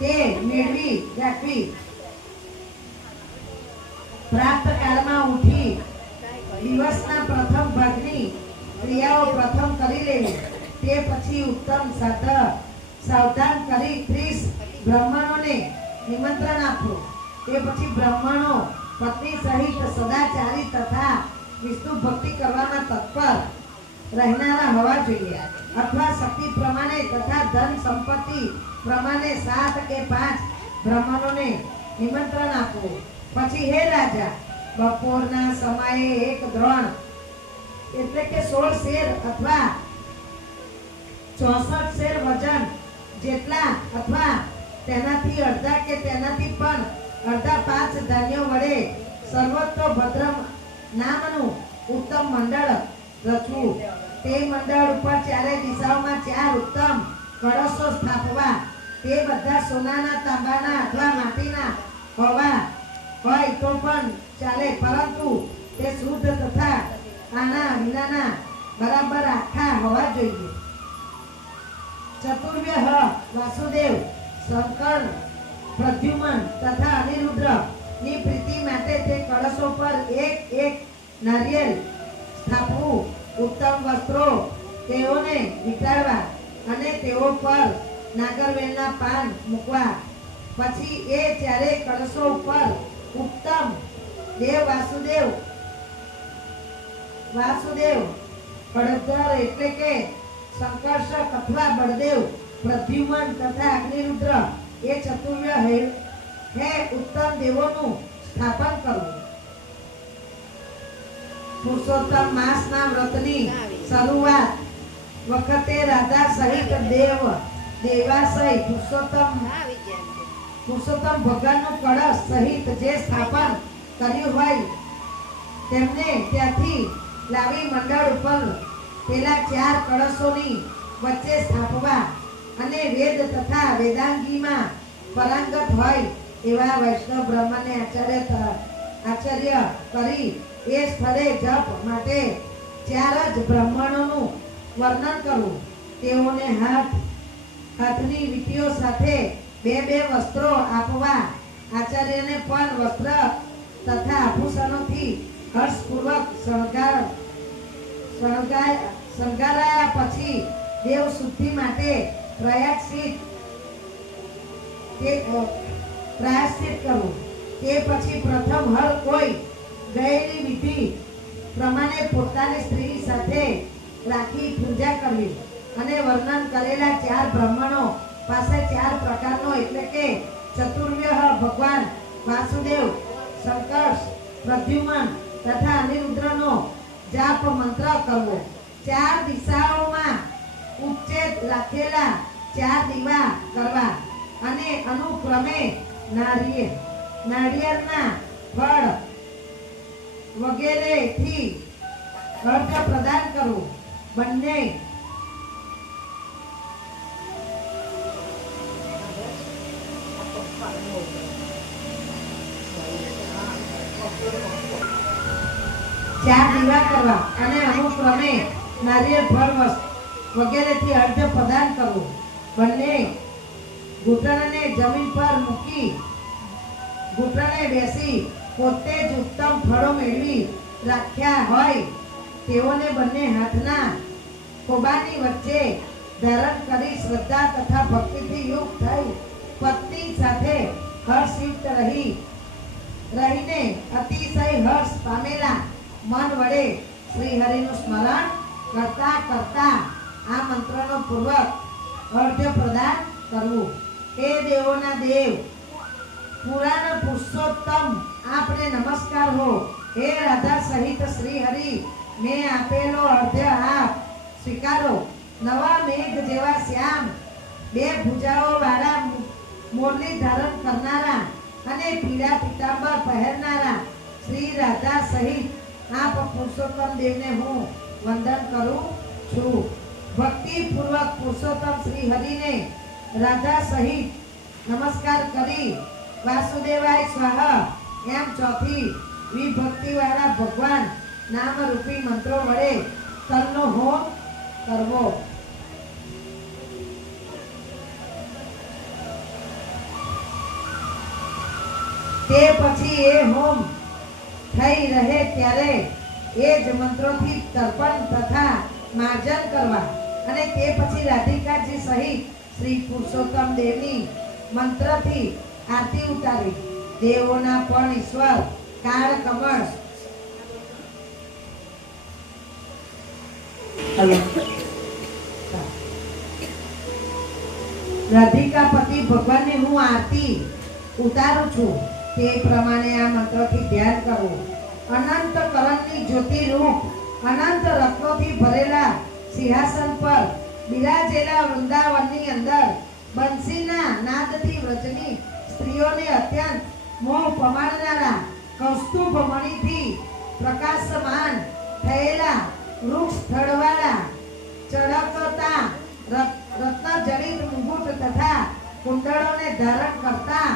તે મેળવી રાખવી. પ્રાપ્ત કાળમાં ઉઠી દિવસના પ્રથમ ભાગની ક્રિયાઓ પ્રથમ કરી લેવી. તે પછી ઉત્તમ સાવધાન કરી 30 બ્રાહ્મણોને નિમંત્રણ આપવું. તે પછી બ્રાહ્મણો પત્ની સહિત સદાચારી તથા વિષ્ણુ ભક્તિ કરવામાં તત્પર રહેનારા હોવા જોઈએ, અથવા શક્તિ પ્રમાણે તથા ધન સંપત્તિ પ્રમાણે 7 કે 5 બ્રાહ્મણોને નિમંત્રણ આપવું. પછી હે રાજા, બપોરના સમયે એક દ્રોણ એટલે કે 16 શેર અથવા 64 શેર વજન જેટલા અથવા તેનાથી અડધા કે તેનાથી પણ અડધા 5 ધાન્યો વડે સર્વતોભદ્ર નામનું ઉત્તમ મંડળ રચવું. તે મંડળ ઉપર ચારે દિશાઓમાં 4 ઉત્તમ કળશો સ્થાપવા. તે બધા સોનાના, તાંબાના અથવા માટીના હોય તો પણ ચાલે, પરંતુ તે શુદ્ધ તથા આના વિનાના બરાબર આખા હોવા જોઈએ. ચતુર્વ્યહ વાસુદેવ, શંકર, પ્રદ્યુમન તથા અનિરુદ્ર ની પ્રીતિ માટે તે કળશો પર એક નારિયેળ સ્થાપવું. ઉત્તમ વસ્ત્રો તેઓને વીંટાળવા અને તેઓ પર નાગરવેલના પાન મૂકવા. પછી એ ચારે કળશો ઉપર ઉત્તમ દેવ વાસુદેવ કળધર એટલે કે સંકર્ષક અથવા બળદેવ, પ્રદ્યુમન તથા અગ્નિરુદ્ર એ ચતુર્વ્યહ હે ઉત્તમ દેવોનું સ્થાપન કરવું. પુરુષોત્તમ માસના વ્રતની શરૂઆત વખતે રાધા સહિત દેવાશય પુરુષોત્તમ ભગવાનનું કળશ સહિત જે સ્થાપન કર્યું હોય તેમને ત્યાંથી લાવી મંડળ ઉપર પેલા 4 કળશોની વચ્ચે સ્થાપવા. અને વેદ તથા વેદાંગીમાં પરાંગત હોય એવા વૈષ્ણવ બ્રાહ્મણને આચાર્ય કરી એ સ્થળે જપ માટે 4 જ બ્રાહ્મણોનું વર્ણન કરવું. તેઓને હાથની વીંટીઓ સાથે 2 વસ્ત્રો આપવા. આચાર્યને પણ વસ્ત્ર તથા આભૂષણોથી હર્ષપૂર્વક શણગારાયા પછી દેવ શુદ્ધિ માટે પ્રાયશ્ચિત કરવું. તે પછી પ્રથમ હર કોઈ ગયેલી વિધિ પ્રમાણે પોતાની સ્ત્રી સાથે રાખી પૂજા કરવી. અને વર્ણન કરેલા 4 બ્રાહ્મણો પાસે 4 પ્રકારનો એટલે કે ચતુર્વ્યહ ભગવાન વાસુદેવ, શંકર, પ્રદ્યુમન તથા અનિરુદ્રનો જાપ મંત્ર કરવો. 4 દિશાઓમાં ઉચ્ચેત રાખેલા 4 દીવા કરવા અને અનુક્રમે નાળિયેરના ફળ વગેરેથી અર્ઘ્ય પ્રદાન કરવું. બંને ચાર દીવા કરવા અને અનુક્રમે નારિયેળ ફળ વગેરેથી અર્ઘ્ય પ્રદાન કરવું. બંને ઘૂંટણને જમીન પર મૂકી ઘૂંટણે બેસી પોતે જ ઉત્તમ ફળો મેળવી રાખ્યા હોય તેઓને બંને હાથના ખોબાની વચ્ચે ધારણ કરી શ્રદ્ધા તથા ભક્તિથી યુક્ત થઈ પત્ની સાથે હર્ષયુક્ત રહીને અતિશય હર્ષ પામેલા મન વડે શ્રી હરિનું સ્મરણ કરતા આ મંત્રનો પૂર્વક અર્ઘ્ય પ્રદાન કરવું. હે દેવોના દેવ, પુરાણ પુરુષોત્તમ, આપને નમસ્કાર હો. હે રાધા સહિત શ્રી હરિ, મેં આપેલો અર્ઘ્ય આપ સ્વીકારો. નવા મેઘ જેવા શ્યામ 2 ભુજાઓ વાળા મોરલી ધારણ કરનારા અને પીળા પીતાંબર પહેરનારા શ્રી રાધા સહિત આપ પુરુષોત્તમ દેવને હું વંદન કરું છું. ભક્તિ પૂર્વક પુરુષોત્તમ શ્રી હરિને રાધા સહિત નમસ્કાર કરી વાસુદેવાય સ્વાહા એમ ચોથી વિભક્તિ વાળા ભગવાન નામ રૂપી મંત્રો વડે તલનો હોમ કરવો. તે પછી એ હોમ થઈ રહે ત્યારે એ જ મંત્રોથી તર્પણ તથા માર્જન કરવા અને તે પછી રાધિકાજી સહિત શ્રી પુરુષોત્તમ દેવની મંત્રથી આરતી ઉતારવી. દેવોના પણ ઈશ્વર કાળ કમળ રાધિકાપતિ ભગવાનની હું આરતી ઉતારું છું તે પ્રમાણે આ મંત્રથી ધ્યાન કરવું. અનંત કરણની જ્યોતિ રૂપ અનંત રત્નોથી ભરેલા સિંહાસન પર બિરાજેલા વૃંદાવનની અંદર બંસીના નાદથી વ્રજની સ્ત્રીઓને અત્યંત મોહ પમાડનારા કૌસ્તુભ મણિથી પ્રકાશમાન થયેલા વૃક્ષ થડવાળા ચળકતા રત્નજડિત મુગુટ તથા કુંડળોને ધારણ કરતા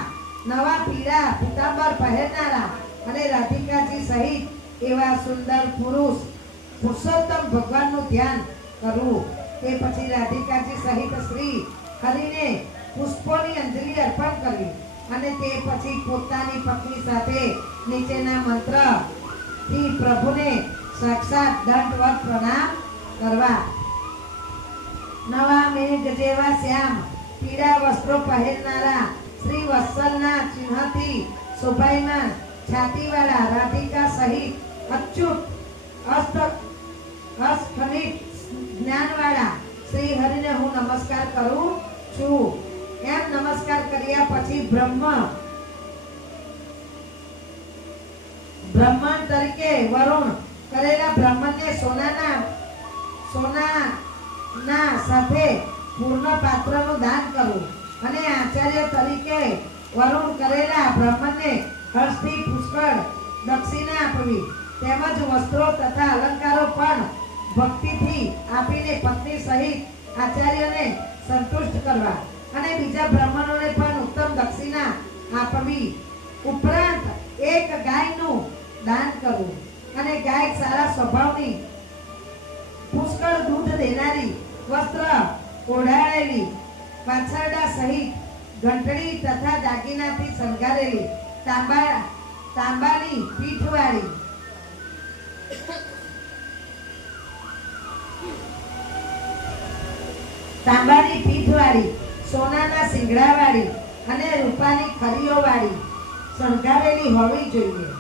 નવા પીળા પીતાંબર પહેરનારા અને રાધિકાજી સહિત એવા સુંદર પુરુષોત્તમ ભગવાનનું ધ્યાન કરવું. તે પછી રાધિકાજી સહિત શ્રી હરિને પુષ્પોની અંજલિ અર્પણ કરવી અને તે પછી પોતાની પત્ની સાથે નીચેના મંત્રથી પ્રભુને સાક્ષાત દંડવત પ્રણામ કરવા. નવા મેઘ જેવા શ્યામ પીળા વસ્ત્રો પહેરનારા શ્રી વત્સલના ચિહ્નથી શોભાયમાન છાતીવાળા રાધિકા સહિત અચ્યુત અસ્ખલિત જ્ઞાનવાળા શ્રી હરિને હું નમસ્કાર કરું છું. એમ નમસ્કાર કર્યા પછી બ્રહ્મણ તરીકે વરુણ કરેલા બ્રાહ્મણને સોનાના સાથે પૂર્ણ પાત્રનું દાન કરવું અને આચાર્ય તરીકે વરુણ કરેલા બ્રાહ્મણને હર્ષથી પુષ્કળ દક્ષિણા આપવી તેમજ વસ્ત્રો તથા અલંકારો પણ ભક્તિથી આપીને પત્ની સહિત આચાર્યને સંતુષ્ટ કરવા અને બીજા બ્રાહ્મણોને પણ ઉત્તમ દક્ષિણા આપવી. ઉપરાંત એક ગાયનું દાન કરવું અને ગાય સારા સ્વભાવની પુષ્કળ દૂધ દેનારી વસ્ત્ર ઓઢાળેલી વાછરડા સહિત ઘંટડી તથા દાગીનાથી શણગારેલી તાંબાની પીઠવાળી સોનાના શિંગડાવાળી અને રૂપાની ખરીઓવાળી શણગારેલી હોવી જોઈએ.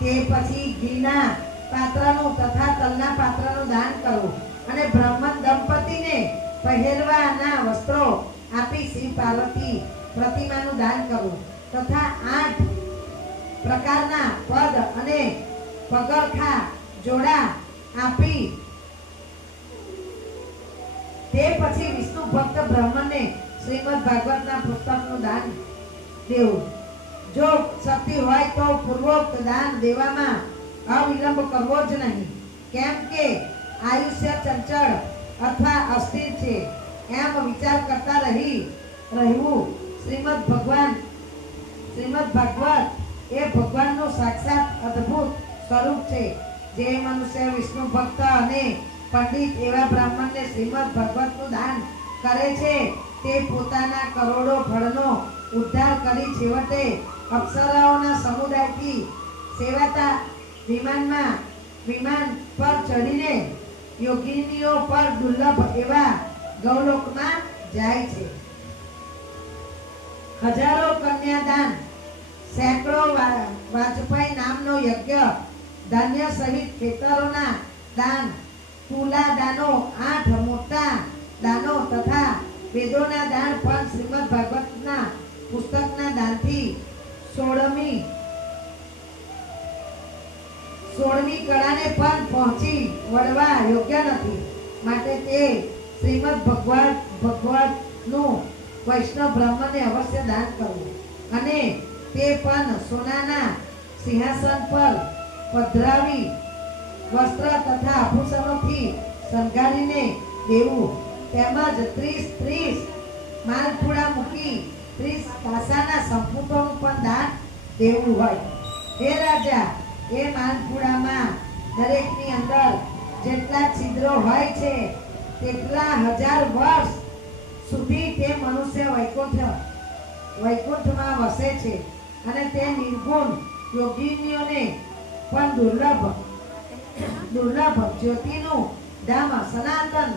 તે પછી ઘીના પાત્રનું તથા તલના પાત્રનું દાન કરવું અને બ્રાહ્મણ દંપતીને પહેરવાના વસ્ત્રો આપી શ્રી પાર્વતી પ્રતિમાનું દાન કરવું તથા 8 પ્રકારના પદ અને પગરખા જોડા આપી તે પછી વિષ્ણુ ભક્ત બ્રાહ્મણને શ્રીમદ ભાગવતના પુસ્તકનું દાન દેવું. જો શક્તિ હોય તો પૂર્વોક્ત દાન દેવામાં અવિલંબ કરવો જ નહીં, કેમ કે આયુષ્ય ચંચળ અથવા અસ્થિર છે એમ વિચાર કરતા રહેવું. શ્રીમદ ભાગવત એ ભગવાનનું સાક્ષાત અદ્ભુત સ્વરૂપ છે. જે મનુષ્ય વિષ્ણુ ભક્ત અને પંડિત એવા બ્રાહ્મણને શ્રીમદ ભાગવતનું દાન કરે છે તે પોતાના કરોડો ફળનો ઉદ્ધાર કરી છેવટે અપ્સરાઓના સમુદાયથી સેવાતા વિમાન પર ચડીને યોગીનીઓ પર દુર્લભ એવા ગૌલોકમાં જાય છે. હજારો કન્યાદાન, સેંકડો વાજપેયી નામનો યજ્ઞ, ધાન્ય સહિત ખેતરોના દાન, તુલા દાનો, 8 મોટા દાનો તથા વેદોના દાન પણ શ્રીમદ ભાગવતના પુસ્તકના દાનથી 16મી કળાને પણ પહોંચી વળવા યોગ્ય નથી. માટે તે શ્રીમદ ભગવતનું વૈષ્ણવ બ્રાહ્મણને અવશ્ય દાન કરવું અને તે પણ સોનાના સિંહાસન પર પધરાવી વસ્ત્ર તથા આભૂષણોથી શણગારીને દેવું. તેમજ 30 માલપુડા મૂકી 30 કાંસાના સંપુટોનું પણ દાન દેવું હોય. હે રાજા, એ માલપુડામાં દરેકની અંદર જેટલા છિદ્રો હોય છે તેટલા 1000 વર્ષ સુધી તે મનુષ્ય વૈકુંઠમાં વસે છે. અને તે નિર્ગુણ યોગીનીઓને પણ દુર્લભ જ્યોતિનું ધામ સનાતન,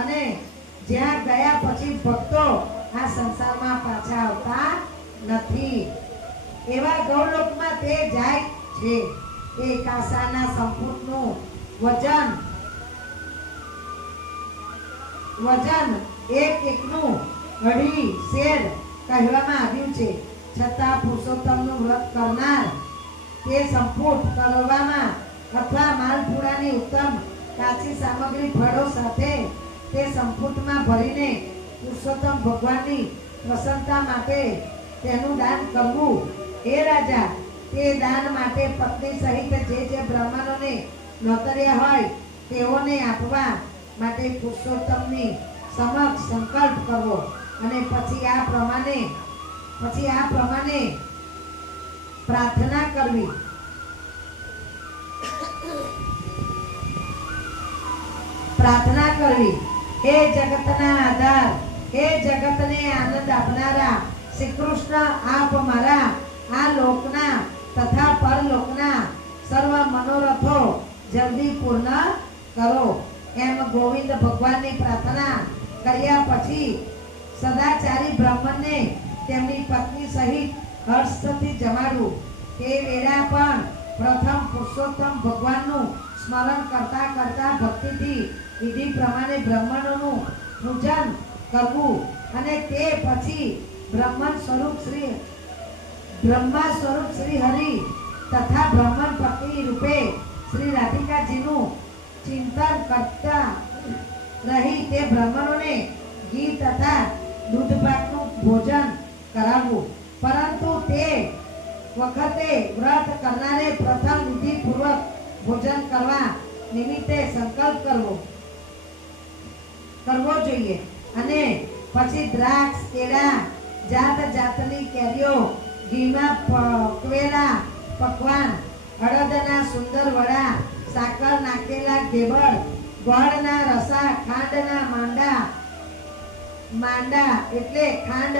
અને જ્યાં ગયા પછી ભક્તો આ સંસારમાં પાછા આવતા નથી, એવા ગૌલોકમાં તે જાય છે. એ કાસાના સંપૂર્ણનું વજન એકનું 2.5 શેર કહેવામાં આવ્યું છે. છતાં પુરુષોત્તમનું વ્રત કરનાર તે સંપૂર્ણ કરવામાં અથવા માલપુડાની ઉત્તમ કાચી સામગ્રી ફળો સાથે તે સંપૂર્ણમાં ભરીને પુરુષોત્તમ ભગવાનની પ્રસન્નતા માટે તેનું દાન કરવું. હે રાજા, તે દાન માટે પત્ની સહિત જે બ્રાહ્મણોને નોતર્યા હોય તેઓને આપવા માટે પુરુષોત્તમની સમક્ષ સંકલ્પ કરવો, અને પછી આ પ્રમાણે પ્રાર્થના કરવી. હે જગતના આધાર, હે જગતને આનંદ આપનારા શ્રી કૃષ્ણ, આપ મારા આ લોકના તથા પરલોકના સર્વ મનોરથો જલ્દી પૂર્ણ કરો. એમ ગોવિંદ ભગવાનની પ્રાર્થના કર્યા પછી સદાચારી બ્રાહ્મણને તેમની પત્ની સહિત હર્ષથી જમાડવું. તે વેળા પણ પ્રથમ પુરુષોત્તમ ભગવાનનું સ્મરણ કરતા કરતા ભક્તિથી વિધિ પ્રમાણે બ્રાહ્મણોનું પૂજન કરવું, અને તે પછી બ્રહ્મા સ્વરૂપ શ્રી હરિ તથા બ્રહ્મણ પત્ની રૂપે શ્રી રાધિકાજીનું ચિંતન કરતા રહી તે બ્રાહ્મણોને ઘી તથા દૂધપાકનું ભોજન કરાવવું. પરંતુ તે વખતે વ્રત કરનારે પ્રથમ વિધિપૂર્વક ભોજન કરવા નિમિત્તે સંકલ્પ કરવો જોઈએ, અને પછી દ્રાક્ષ, કેળા, જાત જાતની કેરીઓ, ઘીમાં પકવેલા પકવાન, અડદના સુંદર વડા, સાકર નાખેલા ઘેવર, ગોળના રસા, ખાંડના માંડા એટલે ખાંડ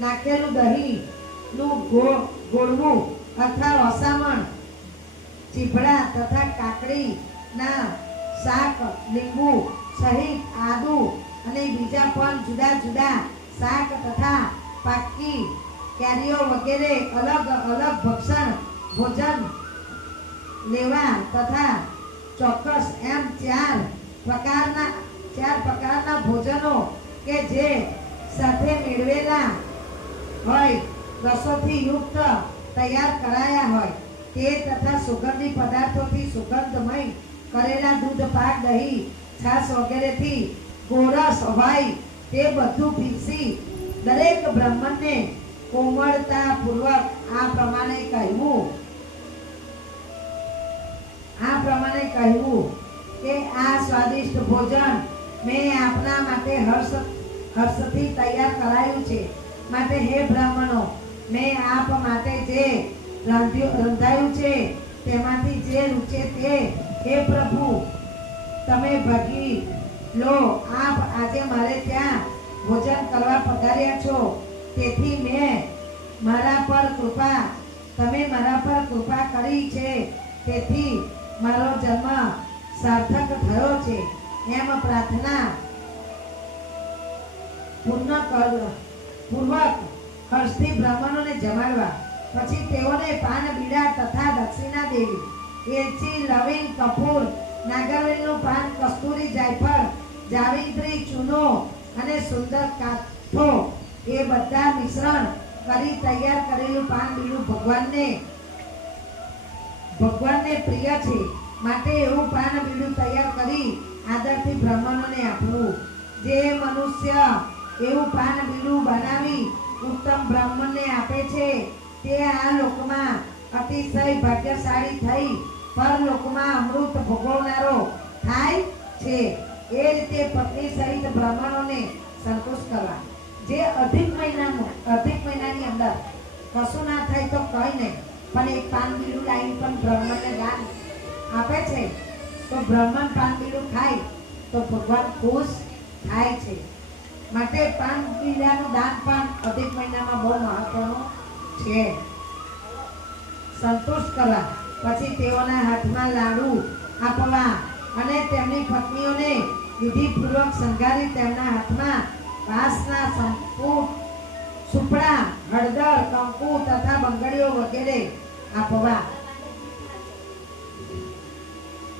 નાખેલું દહીં નું ગોળવું અથવા વસામણ, ચીભડા તથા કાકડીના શાક, લીંબુ સહિત આદુ અને બીજા પણ જુદા જુદા શાક તથા પાકી કેરીઓ વગેરે અલગ અલગ ભોજન લેવા તથા ચોક્કસ એમ 4 પ્રકારના ભોજનો કે જે સાથે મેળવેલા હોય રસોથી યુક્ત તૈયાર કરાયા હોય તે તથા સુગંધી પદાર્થોથી સુગંધમય કરેલા દૂધ, પાક, દહીં, છાશ વગેરેથી ગોરસ હોય તે બધું પીરસી દરેક બ્રાહ્મણને કોમળતા પૂર્વક આ પ્રમાણે કહેવું કે આ સ્વાદિષ્ટ ભોજન મેં આપના માટે હર્ષથી તૈયાર કરાયું છે. માટે હે બ્રાહ્મણો, મેં આપ માટે જે રંધાયું છે તેમાંથી જે રૂચે તે હે પ્રભુ તમે ભગી લો. આપ આજે મારે ત્યાં ભોજન કરવા પધાર્યા છો, તેથી તમે મારા પર કૃપા કરી છે, તેથી મારો જન્મ સાર્થક થયો છે. એમ પ્રાર્થના પૂર્વક હર્ષથી બ્રાહ્મણોને જમાડવા. પછી તેઓને પાન, બીડા તથા દક્ષિણા દેવી. એલચી, લવિંગ, કપૂર, નાગરવેલનું પાન, કસ્તુરી, જાયફળ, જાવિત્રી, ચૂનો અને સુંદર કાઠો એ બધા મિશ્રણ કરી તૈયાર કરેલું પાન બીડું ભગવાનને પ્રિય છે. માટે એવું પાન બીડું તૈયાર કરી આદરથી બ્રાહ્મણોને આપવું. જે મનુષ્ય એવું પાન બીડું બનાવી ઉત્તમ બ્રાહ્મણને આપે છે તે આ લોકમાં અતિશય ભાગ્યશાળી થઈ પરલોકમાં અમૃત ભોગવનારો થાય છે. એ રીતે પત્ની સહિત બ્રાહ્મણોને સંતોષ કરવા. જે અધિક મહિનાની અંદર કશું ના થાય તો કઈ નહીં, પણ એક પાન બીડું લાવીને પણ બ્રાહ્મણને દાન આપે છે તો બ્રાહ્મણ પાન બીડું ખાય તો ભગવાન ખુશ થાય છે. માટે પાન બીડાનું દાન પણ અધિક મહિનામાં બહુ મહત્વનું છે. સંતુષ્ટ કરવા, પછી તેઓના હાથમાં લાડુ આપવા અને તેમની પત્નીઓને વિધિપૂર્વક શણગારી તેમના હાથમાં વાંસના સુપડા, હળદર, કંકુ તથા બંગડીઓ વગેરે આપવા.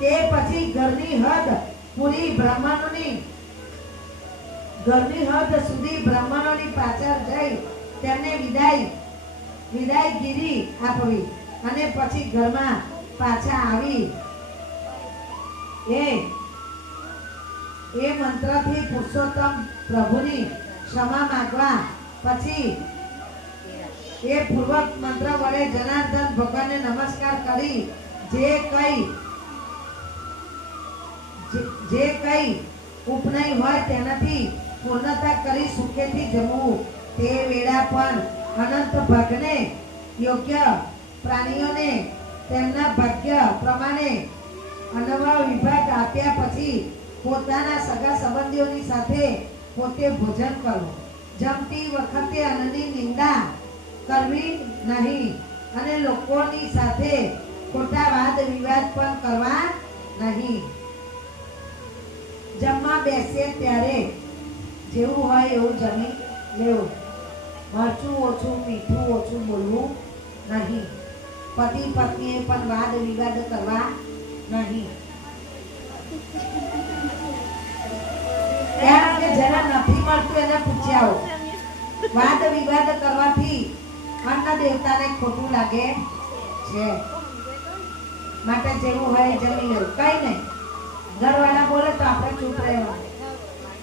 તે પછી ઘરની હદ સુધી બ્રાહ્મણોની પાછળ જઈ તેમને વિદાયગીરી આપવી અને પછી ઘરમાં પાછા આવી એ મંત્રથી પુરુષોત્તમ પ્રભુની ક્ષમા માંગવા. પછી એ પૂર્વક મંત્ર વડે જનાર્દન ભગવાનને નમસ્કાર કરી જે કઈ ઉપનય હોય તેનાથી પૂર્ણતા કરી સુખેથી જમવું. તે વેળા પણ અનંત ભાગને યોગ્ય પ્રાણીઓને તેમના ભાગ્ય પ્રમાણે અન્ન વિભાગ આપ્યા પછી પોતાના સગા સંબંધીઓની સાથે પોતે ભોજન કરવું. જમતી વખતે અન્નની નિંદા કરવી નહીં અને લોકોની સાથે ખોટા વાદ વિવાદ પણ કરવા નહીં. જમવા બેસે ત્યારે જેવું હોય એવું જમી લેવું. મરચું ઓછું, મીઠું ઓછું બોલવું નહીં. પતિ પત્નીએ પણ વાદ વિવાદ કરવા નહીં. જેને નથી મળતું એને પૂછ્યા વાદ વિવાદ કરવાથી અન્ન દેવતાને ખોટું લાગે છે. માટે જેવું હોય જમી લેવું. કઈ નહીં, ઘરવાળા બોલે તો આપણે ચૂપ રહેવાનું,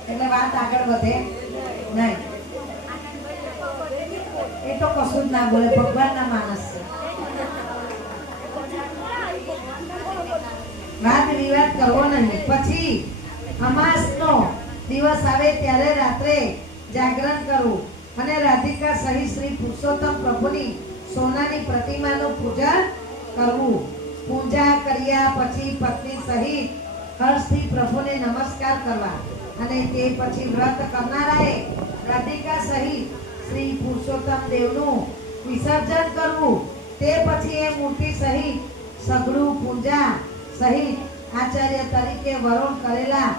એટલે વાત આગળ વધે નહીં. એ તો કશું જ ના બોલે, ભગવાનના માણસ છે. વાદ વિવાદ કરવો નહીં. પછી અમાસનો દિવસ આવે ત્યારે રાત્રે જાગરણ કરવું અને રાધિકા સહિત શ્રી પુરુષોત્તમ પ્રભુની સોનાની પ્રતિમાનું પૂજન કરવું. પૂજા કર્યા પછી પત્ની સહિત હર્ષથી પ્રભુને નમસ્કાર કરવા અને તે પછી વ્રત કરનારાએ રાધિકા સહિત શ્રી પુરુષોત્તમ દેવનું વિસર્જન કરવું. તે પછી એ મૂર્તિ સહિત સઘળું પૂજા સહિત આચાર્ય તરીકે વરોણ કરેલા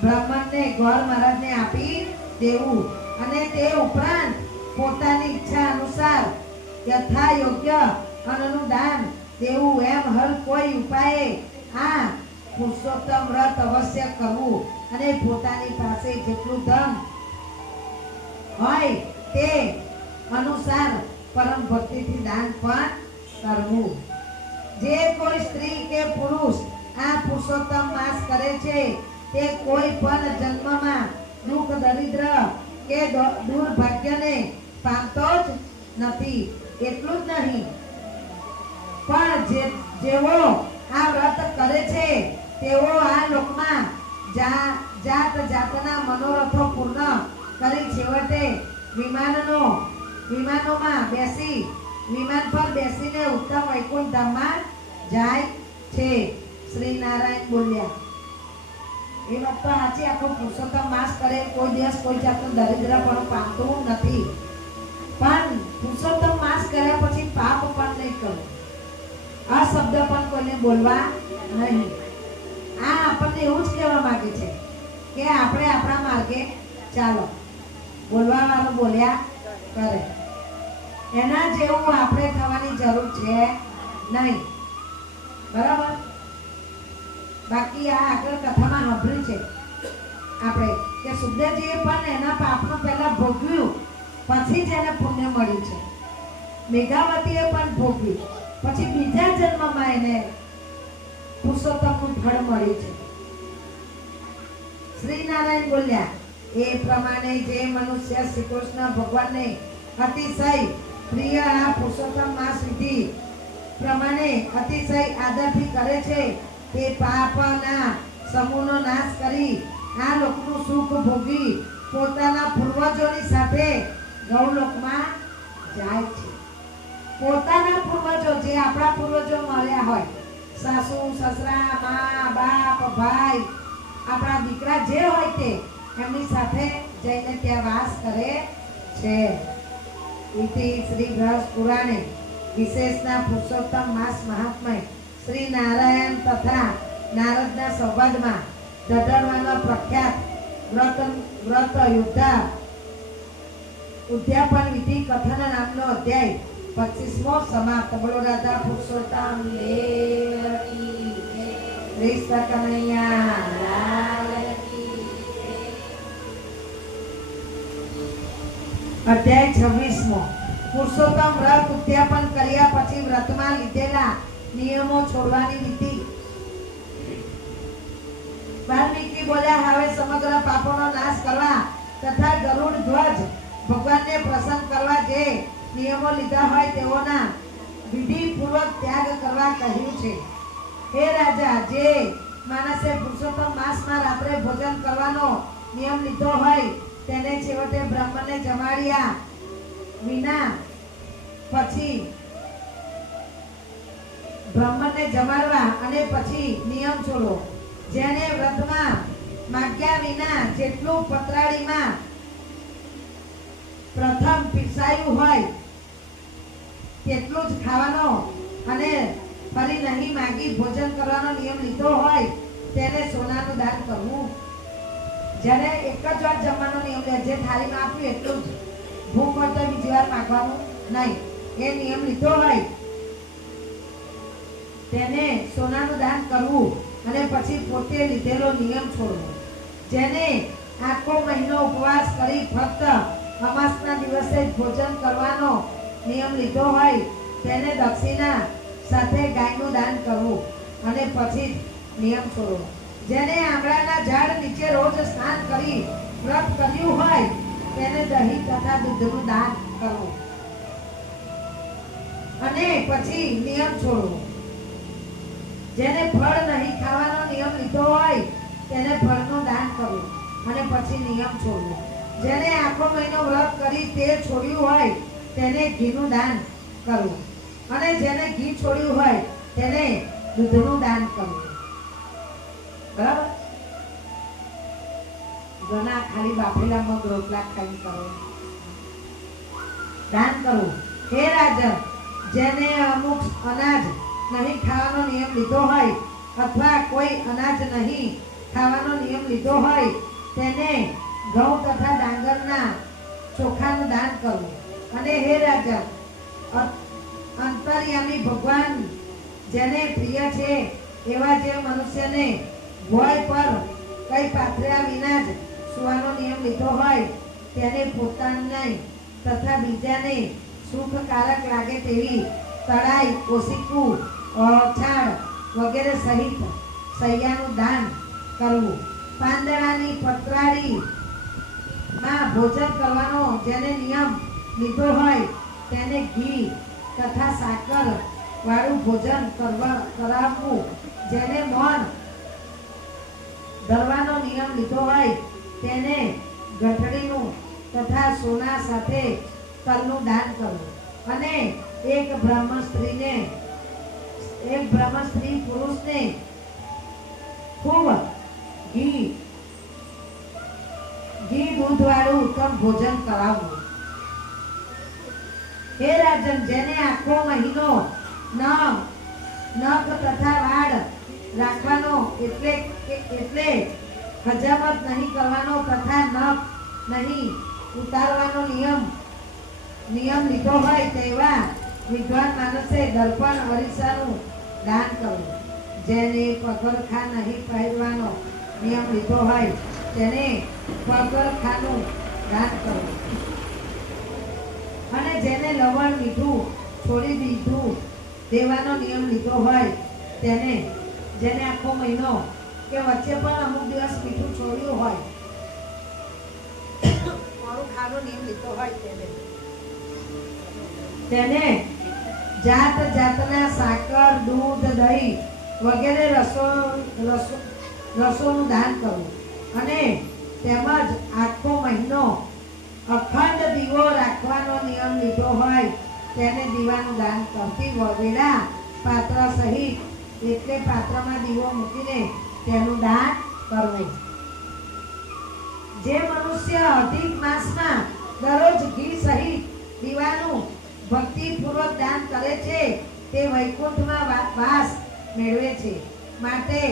બ્રાહ્મણને ગોર મહારાજને આપી દેવું અને તે ઉપરાંત પોતાની ઈચ્છા અનુસાર યથા યોગ્ય અન્નનું દાન દેવું. એમ હર કોઈ ઉપાયે આ પુરુષોત્તમ વ્રત અવશ્ય કરવું અને પોતાની પાસે જેટલું ધન હોય તે અનુસાર પરમ ભક્તિથી દાન પણ કરવું. જે કોઈ સ્ત્રી કે પુરુષ આ પુરુષોત્તમ માસ કરે છે તે કોઈ પણ જન્મમાં દુઃખ, દરિદ્ર કે દુર્ભાગ્યને પામતો જ નથી. એટલું જ નહીં, પણ જેવો આ વ્રત કરે છે તેઓ આ લોકમાં જાત જાતના મનોરથો પૂર્ણ કરી છેવટે વિમાનોમાં વિમાન પર બેસીને ઉત્તમ વૈકુંઠ ધામમાં જાય છે. શ્રી નારાયણ બોલ્યા. એ વાત તો સાચી. આખો પુરુષોત્તમ માસ કરે કોઈ દિવસ કોઈ જાતનું દરિદ્ર પણ પામતું નથી. પણ પુરુષોત્તમ માસ કર્યા પછી પાપ પણ નહીં કરવું. આ શબ્દ પણ કોઈને બોલવા નહીં. આ આપણને એવું જ કહેવા માંગે છે કે આપણે આપણા માર્ગે ચાલો. બોલવા વાળું બોલ્યા કરે, એના જેવું આપણે થવાની જરૂર છે નહીં. બરાબર? બાકી આ આગળ કથામાં સાંભળ્યું છે આપણે કે સુખદેવજીએ પણ એના પાપનું પહેલા ભોગવ્યું, પછી જ એને પુણ્ય મળ્યું છે. મેઘાવતીએ પણ ભોગવ્યું, પછી બીજા જન્મમાં એને પુરુષોત્તમનું ફળ મળ્યું છે. શ્રી નારાયણ બોલ્યા. એ પ્રમાણે જે મનુષ્ય શ્રી કૃષ્ણ ભગવાનને અતિશય પ્રિય આ પુરુષોત્તમ માસ વિધિ પ્રમાણે અતિશય આદરથી કરે છે તે પાપના સમૂહનો નાશ કરી આ લોકનું સુખ ભોગી પોતાના પૂર્વજોની સાથે ગૌલોકમાં જાય છે. પોતાના પૂર્વજો, જે આપણા પૂર્વજો મળ્યા હોય, સાસુ, સસરા, મા, બાપ, ભાઈ, આપણા દીકરા જે હોય તે એમની સાથે જઈને ત્યાં વાસ કરે છે. ઇતિ શ્રી બૃહસ્પતિ પુરાણે વિશેષના પુરુષોત્તમ માસ મહાત્મય શ્રી નારાયણ તથા નારદના સંવાદમાં ઢઢરવાનો પ્રખ્યાત વ્રત યુદ્ધા ઉદ્યાપન વિધિ કથન નામનો અધ્યાય 25મો સમાપ્ત. બોલો રાધા પુરુષોત્તમ દેવ કી જય. કૃષ્ણ કનૈયા લાલ કી જય. અધ્યાય 26મો. પુરુષોત્તમ વ્રત ઉદ્યાપન કર્યા પછી વ્રતમાં લીધેલા નિયમો છોડવાની વિધિ. વાલ્મીકી બોલ્યા, હવે સમગ્ર પાપોનો નાશ કરવા તથા ગરુડ ધ્વજ ભગવાનને પ્રસન્ન કરવા જે નિયમો લીધા હોય તેઓના વિધિપૂર્વક ત્યાગ કરવા કહ્યું છે. હે રાજા, જે માણસે પુરુષોત્તમ માસમાં રાત્રે ભોજન કરવાનો નિયમ લીધો હોય તેને છેવટે બ્રાહ્મણને જમાડ્યા વિના પછી બ્રાહ્મણને જમાડવા અને પછી નિયમ છોડો. જેને વ્રતમાં માગ્યા વિના જેટલું પતરાળીમાં પ્રથમ પીરસાયું હોય તેટલું જ ખાવાનો અને ફરી નહીં માગી ભોજન કરવાનો નિયમ લીધો હોય તેને સોનાનું દાન કરવું. જ્યારે એક જ વાર જમવાનો નિયમ લે, જે થાળીમાં આપ્યું એટલું જ, ભૂખ હોય તો બીજી વાર માગવાનું નહીં, એ નિયમ લીધો હોય તેને સોનાનું દાન કરવું અને પછી પોતે લીધેલો નિયમ છોડવો. જેને આખો મહિનો ઉપવાસ કરી ફક્ત અમાસના દિવસે ભોજન કરવાનો નિયમ લીધો હોય તેને દક્ષિણા સાથે ગાયનું દાન કરવું અને પછી નિયમ છોડવો. જેને આંબળાના ઝાડ નીચે રોજ સ્નાન કરી વ્રત કર્યું હોય તેને દહીં તથા દૂધનું દાન કરવું અને પછી નિયમ છોડવો. જેને ફળ નહીં ખાવાનો નિયમ લીધો હોય તેને ફળનું દાન કરવું અને પછી નિયમ છોડવો. જેને આખો મહિનો વ્રત કરી તે છોડ્યું હોય તેને ઘીનું દાન કરવું અને જેને ઘી છોડ્યું હોય તેને દૂધનું દાન કરવું. બરાબર? ઘણા ખાલી બાફેલા મગ રોટલા ખાઈ કરો દાન કરવું. હે રાજન, જેને અમુક અનાજ નહીં ખાવાનો નિયમ લીધો હોય અથવા કોઈ અનાજ નહીં ખાવાનો નિયમ લીધો હોય તેને ઘઉં તથા ડાંગરના ચોખાનું દાન કરવું. અને હે રાજા, અંતર્યામી ભગવાન જેને પ્રિય છે એવા જે મનુષ્યને ભોય પર કઈ પાથર્યા વિના જ સુવાનો નિયમ લીધો હોય તેને પોતાને તથા બીજાને સુખકારક લાગે તેવી તળાઈ, કોશિકું, છાડ વગેરે સહિત સૈયાનું દાન કરવું. પાંદડાની પતરાળી માં ભોજન કરવાનો જેને નિયમ લીધો હોય તેને ઘી તથા સાકર વાળું ભોજન કરાવવું. જેને મૌન ધરવાનો નિયમ લીધો હોય તેને ગઠડીનું તથા સોના સાથે તલનું દાન કરવું. અને એક બ્રાહ્મણ સ્ત્રી પુરુષને ખૂબ ઘી દૂધ વાળું ઉત્તમ ભોજન કરાવવું. હે રાજન, જેને આખો મહિનો નખ તથા વાળ રાખવાનો એટલે હજામત નહીં કરવાનો તથા નખ નહીં ઉતારવાનો નિયમ લીધો હોય તેવા વિદ્વાન માણસે દર્પણ અરીસાનું દાન કરવું. જેને પગરખા નહીં પહેરવાનો નિયમ લીધો હોય તેને પગરખાનું દાન કરવું. અને જેને લવણ મીઠું છોડી દીધું દેવાનો નિયમ લીધો હોય તેને, જેને આખો મહિનો કે વચ્ચે પણ અમુક દિવસ મીઠું છોડ્યું હોય મોરું ખાવાનો નિયમ લીધો હોય તેને જાત જાતના સાકર, દૂધ, દહીં વગેરે રસોનું દાન કરવું. અને તેમજ આખો મહિનો અખંડ દીવો રાખવાનો નિયમ લીધો હોય તેને દીવાનું દાન કરતી વેળા પાત્ર સહિત એટલે પાત્રમાં દીવો મૂકીને તેનું દાન કરવું. જે મનુષ્ય અધિક માસમાં દરરોજ ઘી સહિત દીવાનું ભક્તિપૂર્વક દાન કરે છે તે વૈકુંઠમાં વાસ મેળવે છે. માટે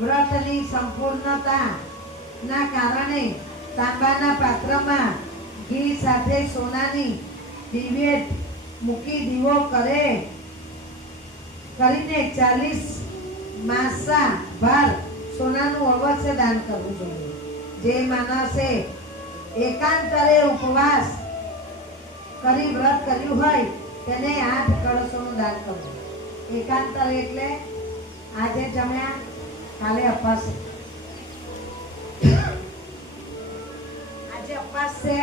વ્રતની સંપૂર્ણતા ના કારણે તાંબાના પાત્રમાં ઘી સાથે સોનાની દિવેટ મૂકી દીવો કરીને 40 માસા ભાર સોનાનું અવશ્ય દાન કરવું જોઈએ. જે માણસે એકાંતરે ઉપવાસ કરી વ્રત કર્યું હોય તેને 8 કળશોનું દાન કરવું. એકાંતરે એટલે આજે જમ્યા કાલે અપાસ, આજે અપાસ છે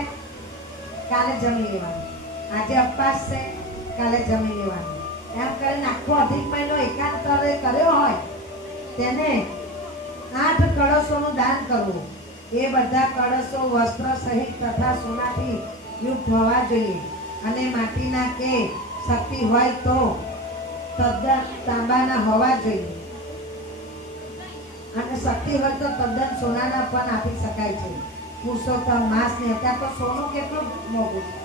કાલે જમી લેવાનું, આજે અપાસ છે કાલે જમી લેવાનું, એમ કરીને આખો અધિક મહિનો એકાંતરે કર્યો હોય તેને 8 કળશોનું દાન કરવું. એ બધા કળશો વસ્ત્ર સહિત તથા સોનાથી યુક્ત હોવા જોઈએ અને માટીના કે શક્તિ હોય તો તદ્દન તાંબાના હોવા જોઈએ અને શક્તિ હોય તો તદ્દન સોનાના પણ આપી શકાય છે. પુરુષોત્તમ માસ ને અત્યારે તો સોનું કેટલું મોંઘું છે.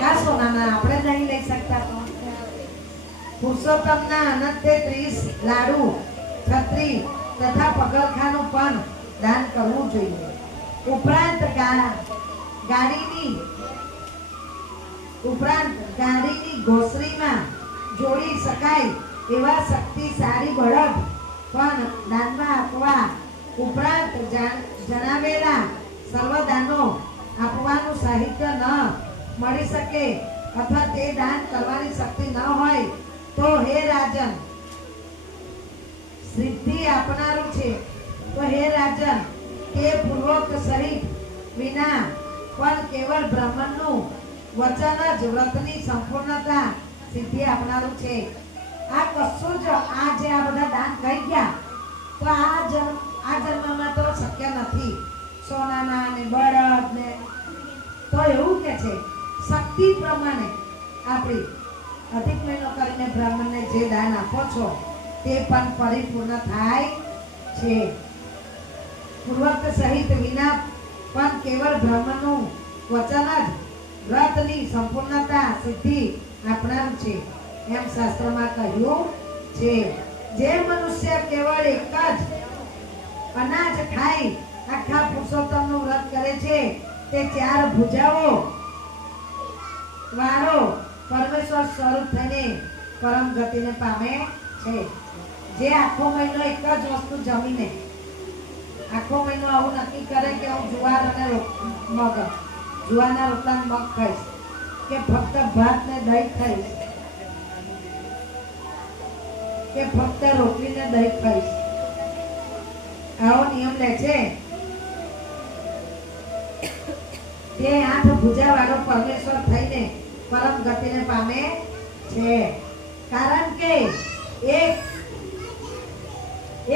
કા સોનાના આપણે નહીં લઈ શકતા. તો પુરુષોત્તમના અનંતે 30 લાડુ, છત્રી તથા પગરખાનું પણ દાન કરવું જોઈએ. ઉપરાંત ગાડીની ઘોસરીમાં જોડી શકાય એવા શક્તિશાળી બળદ પણ દાનમાં આપવા. ઉપરાંત જણાવેલા સર્વદાનો આપવાનું સાહિત્ય ન મળી શકે અથવા તે દાન કરવાની શક્તિ ન હોય તો હે રાજન, સિદ્ધિ આપનારું છે તો હે રાજન તે પૂર્વક સહિત વિના પણ કેવળ બ્રાહ્મણનું વચન જ વ્રતની સંપૂર્ણતા સિદ્ધિ આપનારું છે. આ કશું જ આ જે આ બધા દાન કહી ગયા તો આ જન્મમાં તો શક્ય નથી. સોનાના ને બળદ ને તો એવું કે છે શક્તિ પ્રમાણે આપણી અધિક મહિનો કરીને બ્રાહ્મણને જે દાન આપો છો તે પણ પરિપૂર્ણ થાય છે. પૂર્વક સહિત વિના પણ કેવળ બ્રાહ્મણનું વચન જ વ્રતની સંપૂર્ણતા સિદ્ધિ આપનારું છે એમ શાસ્ત્રમાં કહ્યું છે. જે મનુષ્ય કેવળ એક જ અનાજ ખાઈ આખા પુરુષોત્તમનું વ્રત કરે છે તે 4 ભુજાઓ વાળો પરમેશ્વર સ્વરૂપ થઈને પરમ ગતિને પામે છે. જે આખો મહિનો એક જ વસ્તુ જમીને આખો મહિનો આવું નક્કી કરે કે હું જુવાર અને મગ, જુવારના રોટલા મગ ખાઈશ કે ફક્ત ભાત ને દહીં ખાઈશ કે ફક્ત રોટલી ને દહીં ખાઈશ, આવો નિયમ લે છે તે 8 ભુજા વાળો પરમેશ્વર થઈને પરમ ગતિને પામે છે. કારણ કે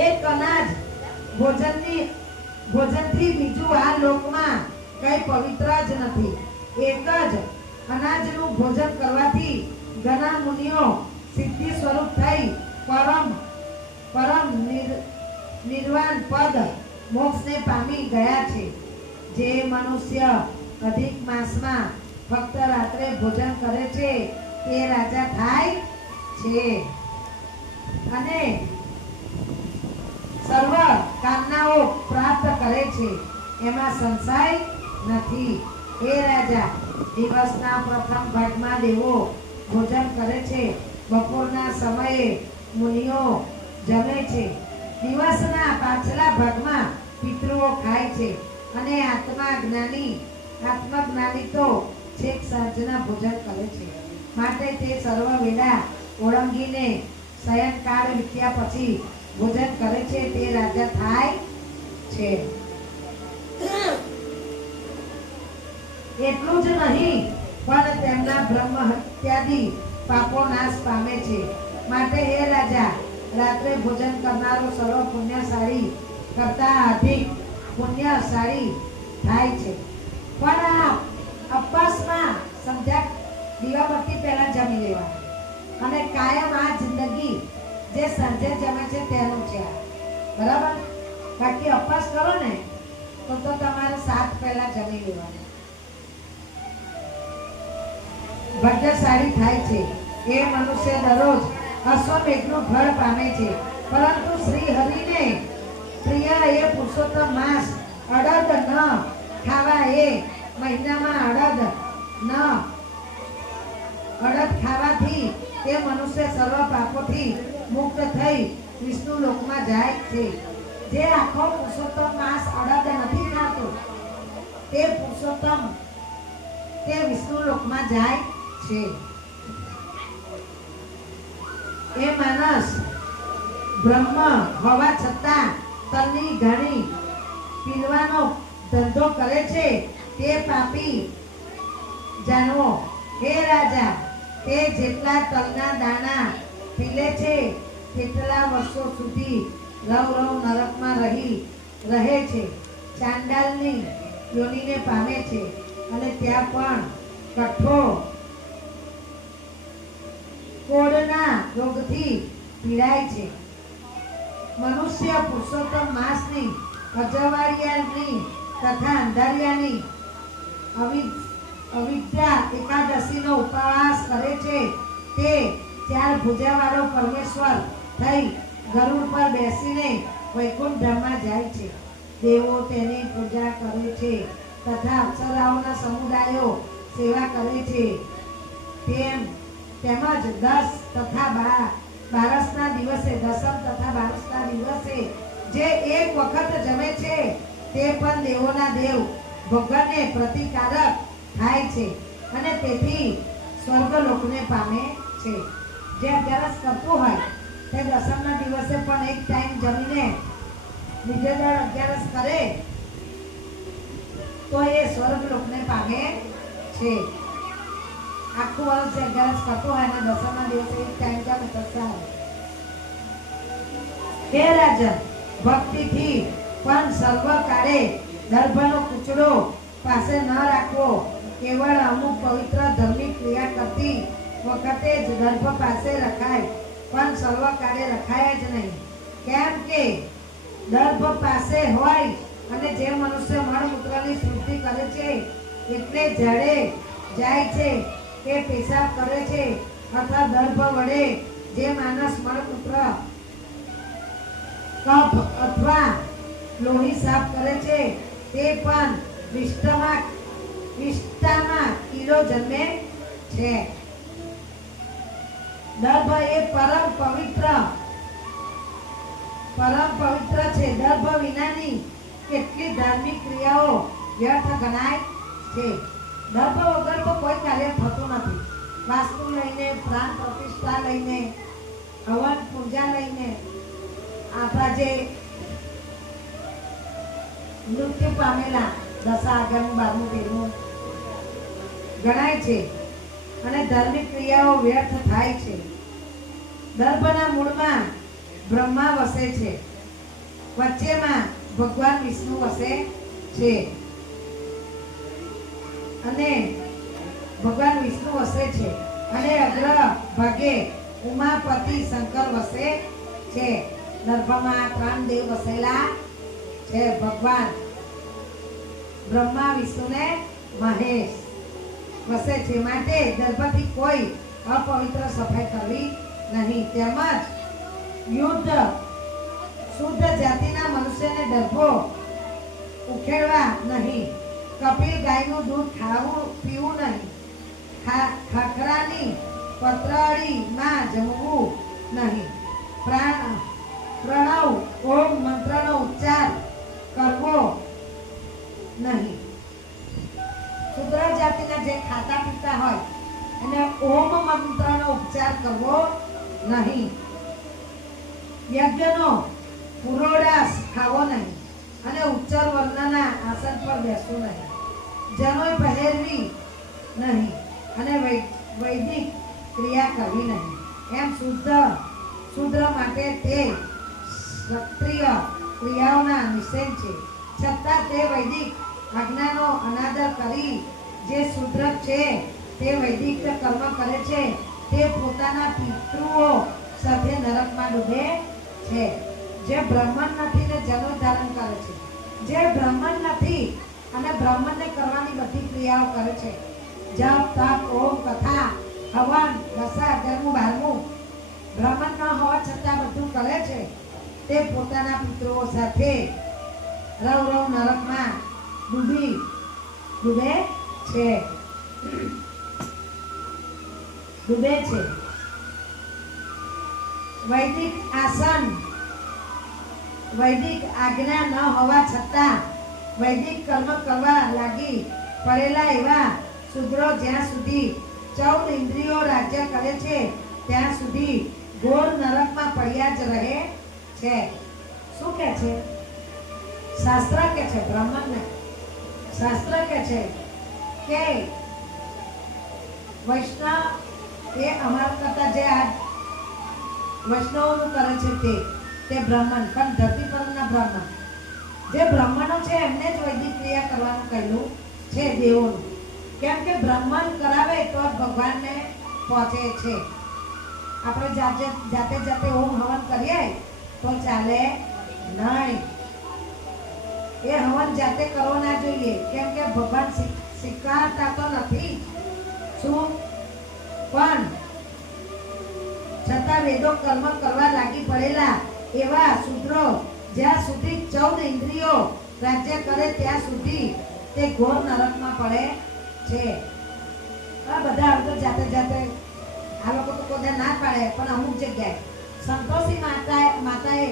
એક અનાજ ભોજનથી બીજું આ લોકમાં કઈ પવિત્ર જ નથી. એક જ અનાજનું ભોજન કરવાથી ઘણા મુનિઓ સિદ્ધિ સ્વરૂપ થઈ પરમ નિર્વાણ પદ મોક્ષને પામી ગયા છે. જે મનુષ્ય અધિક માસમાં ફક્ત રાત્રે ભોજન કરે છે તે રાજા થાય છે અને સર્વ કામનાઓ પ્રાપ્ત કરે છે, એમાં સંશય નથી. એ રાજા દિવસના પ્રથમ ભાગમાં દેવો ભોજન કરે છે, બપોરના સમયે મુનિઓ જમે છે, દિવસના પાછલા ભાગમાં પિતૃઓ ખાય છે અને આત્મજ્ઞાની તો છેક સાંજના ભોજન કરે છે. માટે તે સર્વ વેળા ઓળંગીને શયનકાળ વીત્યા પછી ભોજન કરે છે તે રાજા થાય છે. એટલું જ નહીં પણ તેમના બ્રહ્મ હત્યાદિ પાપો નાશ પામે છે. માટે હે રાજા, રાત્રે ભોજન કરનારો સર્વ પુણ્યશાળી કરતા અધિક પુણ્યશાળી થાય છે. પણ આ અપવાસમાં સમજ્યા, દીવાબત્તી પહેલા જમી લેવાનું અને કાયમ આ જિંદગી જે સાંજે જમે છે તેનું છે બરાબર. બાકી અપવાસ કરો ને તો તમારે 7 પહેલા જમી લેવાનું. ભાગ્યશાળી થાય છે. એ મનુષ્ય દરરોજ અશ્વમેધનું ફળ પામે છે, પરંતુ શ્રી હરિને પ્રિય એ પુરુષોત્તમ માસ અડદ ન ખાવા. એ મહિનામાં અડદ ખાવાથી તે મનુષ્ય સર્વ પાપોથી મુક્ત થઈ વિષ્ણુ લોકમાં જાય છે. જે આખો પુરુષોત્તમ માસ અડદ નથી ખાતો તે પુરુષોત્તમ તે વિષ્ણુ લોકમાં જાય છે. એ માણસ બ્રહ્મ હોવા છતાં તલની ઘાણી પીવાનો ધંધો કરે છે તે પાપી જાણવો. હે રાજા, તે જેટલા તલના દાણા પીલે છે તેટલા વર્ષો સુધી રવ નરકમાં રહે છે, ચાંડાલની યોનિને પામે છે અને ત્યાં પણ કઠોળ કોડના રોગથી પીડાય છે. મનુષ્ય પુરુષોત્તમ માસની અજવાળિયાની તથા અંધારિયાની અવિદ્યા એકાદશીનો ઉપવાસ કરે છે. તે 4 ભુજાવાળો પરમેશ્વર થઈ ગરુડ પર બેસીને વૈકુંઠ ધામમાં જાય છે. દેવો તેની પૂજા કરે છે તથા અપ્સરાઓના સમુદાયો સેવા કરે છે. તેમજ 10 તથા 12ના દિવસે દસમ તથા 12ના દિવસે જે એક વખત જમે છે તે પણ દેવોના દેવ ભગવાનને પ્રતિકારક થાય છે અને તેથી સ્વર્ગલોકને પામે છે. જે અગિયારસ કરતું હોય તે દસમના દિવસે પણ એક ટાઈમ જમીને બીજે દર અગિયારસ કરે તો એ સ્વર્ગલોકને પામે છે. આખું વર્ષ અગિયારસ કરતો હોય અને દસમના દિવસે એક ટાઈમ જમે તો સારું. હે રાજન, ભક્તિથી પણ સર્વ કાળે દર્ભનો કૂચડો પાસે ન રાખવો. કેવળ અમુક પવિત્ર ધર્મિક ક્રિયા કરતી વખતે જ દર્ભ પાસે રખાય, પણ સર્વ કાળે રખાય જ નહીં. કેમ કે દર્ભ પાસે હોય અને જે મનુષ્ય મળમૂત્રની શુદ્ધિ કરે છે એટલે જડે જાય છે કે પેશાબ કરે છે અથવા દર્ભ વડે જે માણસ મળમૂત્ર કફ અથવા લોહી સાફ કરે છે તે પણ વિષ્ટામાં કીડો જન્મે છે. દર્ભ એ પરમ પવિત્ર છે. દર્ભ વિનાની કેટલી ધાર્મિક ક્રિયાઓ વ્યર્થ ગણાય છે. દર્ભ વગર તો કોઈ કાર્ય થતું નથી. વાસ્તુ લઈને, પ્રાણ પ્રતિષ્ઠા લઈને, હવન પૂજા લઈને, આપણા જે મૃત્યુ પામેલા 10 આગળનું 12મું 13મું ગણાય છે અને ધાર્મિક ક્રિયાઓ વ્યર્થ થાય છે. દર્ભના મૂળમાં બ્રહ્મા વસે છે, વચ્ચેમાં ભગવાન વિષ્ણુ વસે છે અને અગ્ર ભાગે ઉમાપતિ શંકર વસે છે. દર્ભમાં 3 દેવ વસેલા છે, ભગવાન બ્રહ્મા, વિષ્ણુ ને મહેશ વસે છે. માટે દર્ભથી કોઈ અપવિત્ર સફાઈ કરવી નહીં. તેમજ શુદ્ધ જાતિના મનુષ્યને દર્ભો ઉખેડવા નહીં. કપિલ ગાયનું દૂધ પીવું નહીં. ખાખરાની પતરાળીમાં જમવું નહીં. પ્રણવ ઓમ મંત્રનો ઉચ્ચાર કરવો નહીં. શુદ્ર જાતિના જે ખાતા પીતા હોય એને ઓમ મંત્રનો ઉચ્ચાર કરવો નહીં. યજ્ઞનો પુરોડાસ ખાવો નહીં અને ઉચ્ચર વર્ણના આસન પર બેસવું નહીં. જનોઈ પહેરવી નહીં અને વૈદિક ક્રિયા કરવી નહીં. એમ શુદ્ર માટે તે ક્ષત્રિય ક્રિયાઓના નિષેધ છે. છતાં તે વૈદિક આજ્ઞાનો અનાદર કરી જે શુદ્ર છે તે વૈદિક કર્મ કરે છે તે પોતાના પિતૃઓ સાથે નરકમાં ડૂબે છે. જે બ્રાહ્મણ નથી ને જનોઈ ધારણ કરે છે, જે બ્રાહ્મણ નથી અને બ્રાહ્મણને કરવાની બધી ક્રિયાઓ કરે છે, જપ તપ ઓમ કથા હવન 10,11 બ્રાહ્મણ ન હોવા છતાં બધું કરે છે તે પોતાના પુત્રો સાથે રવ રવ નરકમાં ડૂબે છે. વૈદિક આજ્ઞા ન હોવા છતાં વૈદિક કર્મ કરવા લાગી પડેલા એવા શૂદ્રો જ્યાં સુધી 14 ઇન્દ્રિયો રાજ્ય કરે છે ત્યાં સુધી ઘોર નરકમાં પડ્યા જ રહે છે. શું કે છે શાસ્ત્ર? કે છે બ્રાહ્મણને શાસ્ત્ર કે છે કે વૈષ્ણવ એ અમારા કરતા જે આ વૈષ્ણવોનું કરે છે તે બ્રાહ્મણ, પણ ધરતી પરના બ્રાહ્મણ જે બ્રાહ્મણો છે એમને જ વૈદિક ક્રિયા કરવાનું કહેલું છે દેવોનું. કેમ કે બ્રાહ્મણ કરાવે તો જ ભગવાનને પહોંચે છે. આપણે જાતે ઓમ હવન કરીએ તો ચાલે નહીં. એ હવન જાતે કરવો ના જોઈએ. કેમ કે ભગવાન સ્વીકારતા તો નથી. શું? પણ છતાં વેદો કર્મ કરવા લાગી પડેલા એવા શૂદ્રો જ્યાં સુધી 14 ઇન્દ્રિયો રાજ્ય કરે ત્યાં સુધી તે ઘોર નરકમાં પડે છે. આ બધા તો જાતે આ લોકો તો કોઈ ના પાડે, પણ અમુક જગ્યાએ સંતોષી માતાએ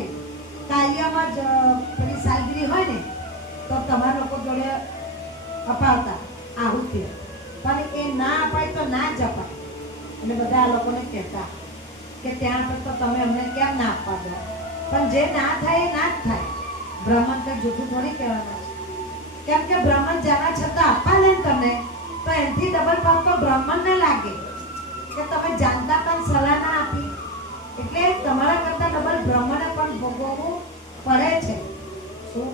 કાયમાં જ પેલી સાલગીરી હોય ને તો તમારા લોકો જોડે અપાવતા આહુતિ, પણ એ ના અપાય તો ના જ અપાય. અને બધા આ લોકોને કહેતા કે ત્યાં તો તમે અમને કેમ ના આપવા દો? પણ જે ના થાય એ ના જ થાય. બ્રાહ્મણ કઈ જૂઠું થોડી કહેવાના છે. કેમ કે બ્રાહ્મણ જાણા છતાં આપવા લે તમને તો એનાથી ડબલ ભાવ તો બ્રાહ્મણને લાગે કે તમે જાણતા પણ સલાહ ના આપી, એટલે તમારા કરતા ડબલ બ્રાહ્મણે પણ ભોગવવું પડે છે. શું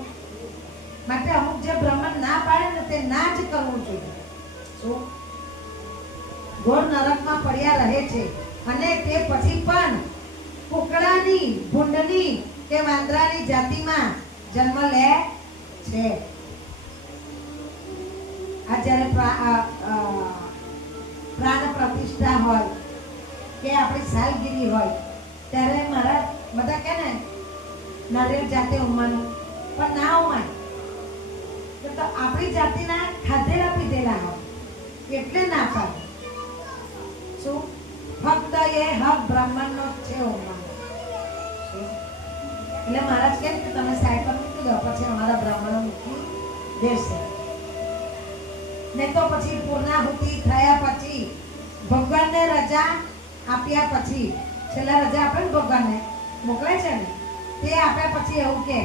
માટે અમુક જે બ્રાહ્મણ ના પાડે ને તે ના જ કરવું જોઈએ. શું? ઘોર નરકમાં પડ્યા રહે છે અને તે પછી પણ કુકડાની, ભૂંડની કે વાંદરાની જાતિમાં જન્મ લે છે. આ જ્યારે પ્રાણ પ્રતિષ્ઠા હોય કે આપણી સાલગીરી હોય ત્યારે મારા બધા કે ને નારિયેળ જાતે ઉમાનું, પણ ના ઉમાય તો આપણી જાતિના ખાધેલા પીધેલા હોય એટલે ના પાડે. શું? ફક્ત એ હક બ્રાહ્મણનો જ છે ઉમાનો. એટલે મહારાજ કહે કે તમે સાઈડ પર મૂકી દો, પછી અમારા બ્રાહ્મણો મૂકી દેશે. ને તો પછી પૂર્ણાહુતિ થયા પછી ભગવાનને રજા આપ્યા પછી, છેલ્લા રજા આપે ને ભગવાનને મોકલે છે ને, તે આપ્યા પછી એવું કે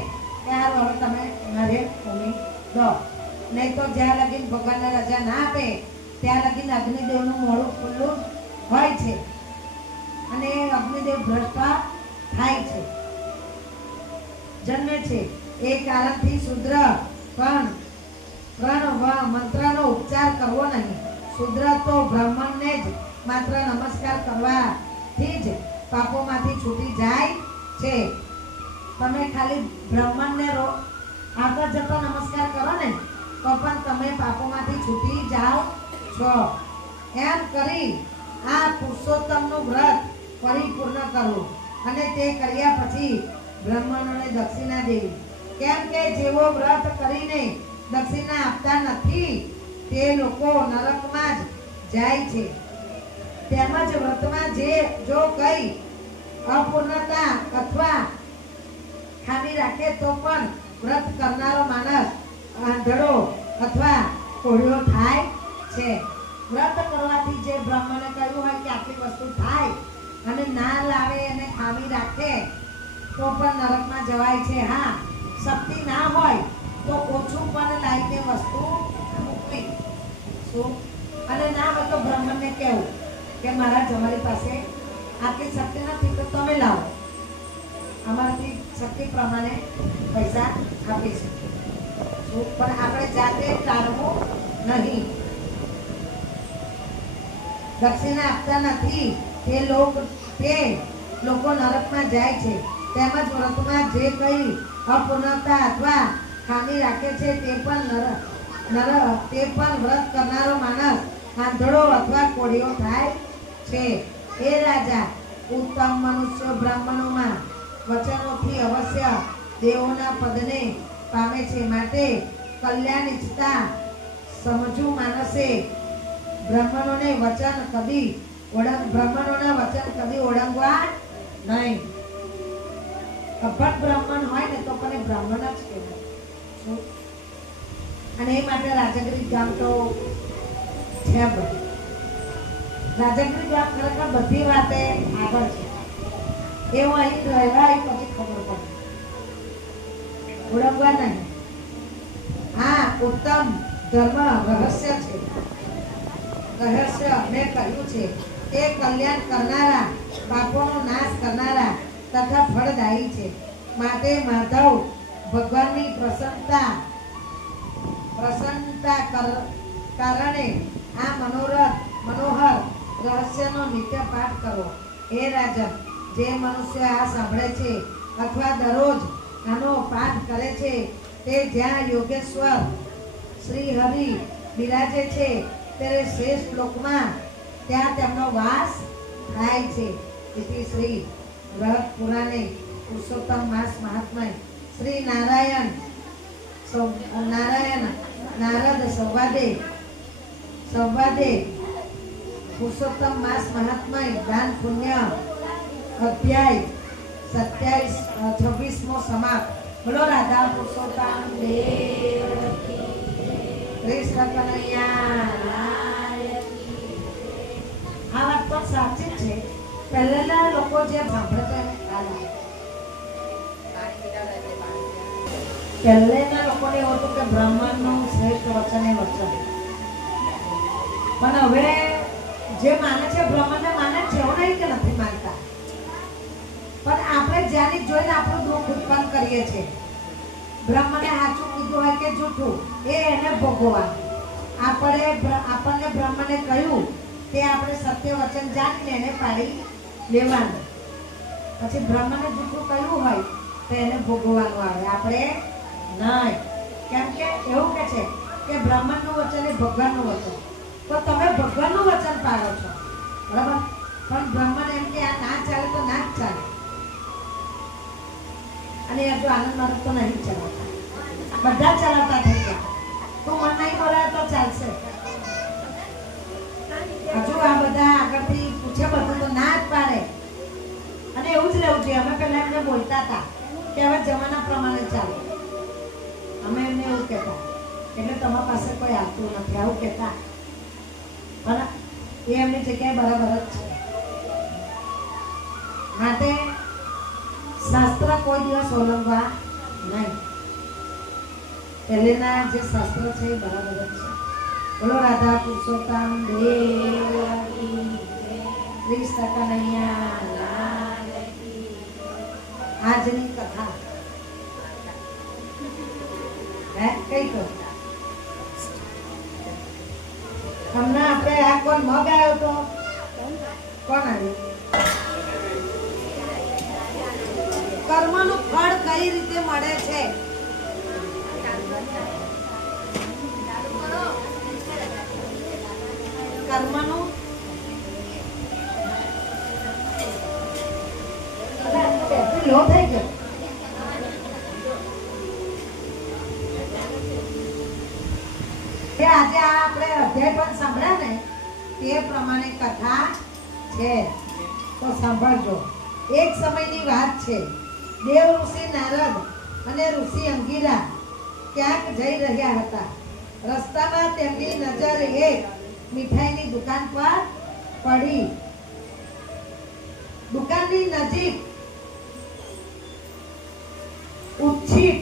હારું હવે તમે નારિયેળ ઉમી દો. નહીં તો જ્યાં લગીન ભગવાનને રજા ના આપે ત્યાં લગીન અગ્નિદેવનું મોઢું ખુલ્લું હોય છે અને અગ્નિદેવ ભ્રષ્ટ થાય છે, જન્મે છે. એ કારણથી શુદ્ર પણ મંત્રનો ઉપચાર કરવો નહીં. શુદ્ર તો બ્રાહ્મણને જ માત્ર નમસ્કાર કરવાથી જ પાપોમાંથી છૂટી જાય છે. તમે ખાલી બ્રાહ્મણને આગળ જતો નમસ્કાર કરો ને તો પણ તમે પાપોમાંથી છૂટી જાઓ છો. એમ કરી આ પુરુષોત્તમનું વ્રત પરિપૂર્ણ કરવું અને તે કર્યા પછી બ્રાહ્મણોને દક્ષિણા દેવી. કેમ કે જેઓ વ્રત કરીને દક્ષિણા આપતા નથી તે લોકો નરકમાં જ જાય છે. તેમજ વ્રતમાં જો કઈ અપૂર્ણતા અથવા ખામી રાખે તો પણ વ્રત કરનારો માણસ આંધળો અથવા કોળિયો થાય છે. વ્રત કરવાથી જે બ્રાહ્મણે કહ્યું હોય કે આટલી વસ્તુ થાય અને ના લાવે અને ખામી રાખે તો પણ નરકમાં જવાય છે. હા, શક્તિ ના હોય તો ઓછું પણ લાવીને વસ્તુ મૂકવી. શું? અને ના હોય તો બ્રાહ્મણને કહેવું કે મહારાજ અમારી પાસે આટલી શક્તિ નથી તો તમે લાવો, અમારાથી શક્તિ પ્રમાણે પૈસા આપીશું. પણ આપણે જાતે ટાળવું નહીં. દક્ષિણા આપતા નથી તે લોકો નરકમાં જાય છે. તેમજ વ્રતમાં જે કઈ અપૂર્ણતા અથવા ખામી રાખે છે તે પણ વ્રત કરનારો માણસ આંધળો અથવા કોળિયો થાય છે. હે રાજા, ઉત્તમ મનુષ્ય બ્રાહ્મણોમાં વચનોથી અવશ્ય દેવોના પદને પામે છે. માટે કલ્યાણ ઈચ્છતા સમજુ માનસે બ્રાહ્મણોના વચન કદી ઓળંગવા નહીં. અભણ બ્રાહ્મણ હોય ને તો પણ બ્રાહ્મણ જ કહેવાય. અને એ માટે રાજગીરી ગામ તો છે. રાજગીરી ગામ ખરેખર બધી વાતે આગળ છે. એવું અહીં રહેવાય પછી ખબર પડે, ઓળંગવા નહીં. હા, ઉત્તમ ધર્મ રહસ્ય છે. રહસ્ય મેં કહ્યું છે તે કલ્યાણ કરનારા, પાપોનો નાશ કરનારા તથા ફળદાયી છે. માટે માધવ ભગવાનની પ્રસન્નતા કારણે આ મનોહર રહસ્યનો નિત્ય પાઠ કરો. હે રાજન, જે મનુષ્ય આ સાંભળે છે અથવા દરરોજ આનો પાઠ કરે છે તે જ્યાં યોગેશ્વર શ્રી હરિ બિરાજે છે ત્યારે શ્રેષ્ઠ લોકમાં ત્યાં તેમનો વાસ થાય છે. તેથી શ્રી બૃહદ પુરાણે પુરુષોત્તમ માસ મહાત્મય શ્રી નારદ સંવાદે પુરુષોત્તમ માસ મહાત્મય દાન પુણ્ય અધ્યાય 26મો સમાપ્ત. બોલો રાધા પુરુષોત્તમ દેવ કૃષ્ણ કનૈયા. આ વાત તો સાચી જ છે. પહેલાના લોકો જે સાંભળતા એને ખ્યાલ આવે. પહેલેના લોકોને એવું હતું કે બ્રાહ્મણનું શ્રેષ્ઠ વચન એ વચન. પણ હવે જે માને છે બ્રાહ્મણને માને છે, એવું નહીં કે નથી માનતા. પણ આપણે જ્યાંની જોઈને આપણું દુઃખ ઉત્પન્ન કરીએ છીએ. બ્રાહ્મણે સાચું કીધું હોય કે જૂઠું એ એને ભોગવવાનું. આપણને બ્રાહ્મણે કહ્યું તે આપણે સત્ય વચન જાણીને એને પાડી લેવાનું. પછી બ્રાહ્મણે જૂઠું કહ્યું હોય તો એને ભોગવવાનું આવે, આપણે નહીં. કેમ કે એવું કે છે કે બ્રાહ્મણનું વચન એ ભગવાનનું વચન. તો તમે ભગવાનનું વચન પાડો છો, બરાબર. પણ બ્રાહ્મણ એમ કે આ ના ચાલે તો ના જ ચાલે. અને હજુ આનંદ માર્ગ તો નહીં ચલાવતા, બધા ચલાવતા થઈ ગયા. તું મન નહીં બોલાવે તો ચાલશે. હજુ આ બધા આગળથી પૂછે બધું તો ના જ પાડે. અને એવું જ રહેવું જોઈએ. અમે પહેલા એમને બોલતા હતા કે હવે જમાના પ્રમાણે ચાલે. અમે એમને એવું કહેતા એટલે તમારા પાસે કોઈ આવતું નથી આવું કહેતા. પણ એ એમની જગ્યાએ બરાબર જ છે. માટે શાસ્ત્ર કોઈ દિવસ ઓળંગવા નહીં. પહેલેના જે શાસ્ત્ર છે એ બરાબર જ છે. બોલો રાધા પુરુષોત્તમ દેવ કૃષ્ણ કનૈયા. આજની કથા કઈ કહો તમને? આપણે આ કોણ મગ આવ્યો તો કોણ આવ્યું? કર્મનું ફળ કઈ રીતે મળે છે? કર્મનું લો થઈ ગયો. આજે આપણે અધ્યાય પણ સાંભળ્યા ને તે પ્રમાણે કથા છે તો સાંભળજો. એક સમયની વાત છે. દેવ ઋષિ નારદ અને ઋષિ અંગિરા ક્યાંક જઈ રહ્યા હતા. રસ્તામાં તેમની નજર એક મીઠાઈની દુકાન પર પડી. દુકાનની નજીક ઉચ્છિત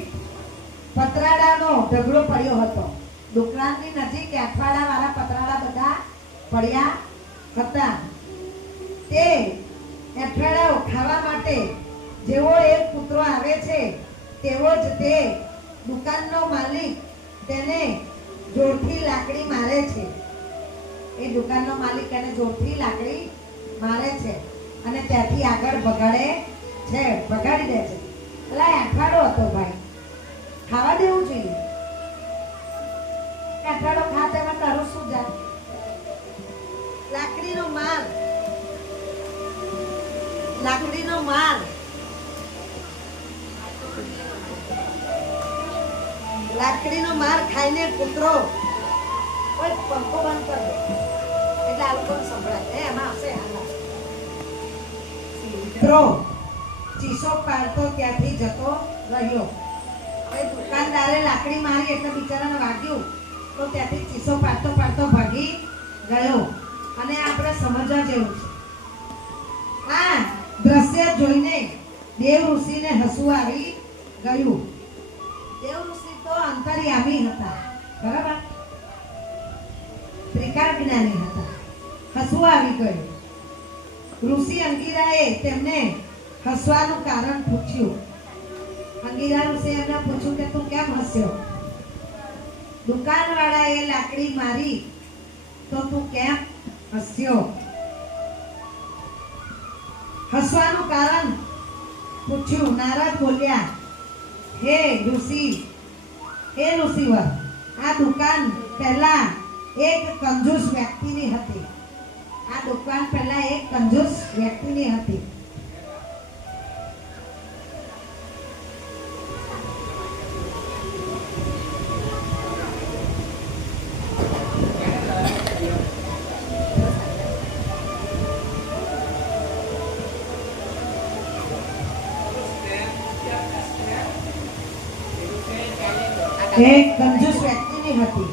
પતરાડાનો ઢગલો પડ્યો હતો. દુકાનની નજીક અઠવાડા વાળા પતરાડા બધા પડ્યા હતા. તે અઠવાડાઓ ખાવા માટે જેવો એક કૂતરો આવે છે તેવો જ તે દુકાનનો માલિક તેને જોરથી લાકડી મારે છે. એ દુકાનનો માલિક એને જોરથી લાકડી મારે છે અને ત્યાંથી આગળ ભગાડી દે છે. એટલે અઠવાડો હતો ભાઈ, ખાવા દેવું જોઈએ. અઠવાડો ખા તેમાં તારું શું જાય? લાકડીનો માલ લાકડીનો માર, લાકડીનો માર ખાઈને કૂતરો, કોઈ પંખો બંધ કરી દે એટલે આ લોકોને સંભળાય. એમાં આવશે કૂતરો ચીસો પાડતો ત્યાંથી જતો રહ્યો. હવે દુકાનદારે લાકડી મારી એટલે બિચારાને વાગ્યું તો ત્યાંથી ચીસો પાડતો પાડતો ભાગી ગયો. અને આપણે સમજવા જેવું છે. આ દ્રશ્ય જોઈને દેવ ઋષિને હસવું આવી ગયું. દેવ ઋષિ તો અંતર્યામી હતા, બરાબર, ત્રિકાળ જ્ઞાની હતા. હસવું આવી ગયું. ઋષિ અંગીરાએ તેમને હસવાનું કારણ પૂછ્યું. અંગીરા ઋષિ એમને પૂછ્યું કે તું કેમ હસ્યો? દુકાનવાળાએ લાકડી મારી તો તું કેમ હસ્યો? હસવાનું કારણ પૂછ્યું. નારદ બોલ્યા, હે ઋષિવર, આ દુકાન પહેલા એક કંજૂસ વ્યક્તિની હતી. આ દુકાન પહેલા એક કંજૂસ વ્યક્તિની હતી. એક કંજૂસ વ્યક્તિની હતી.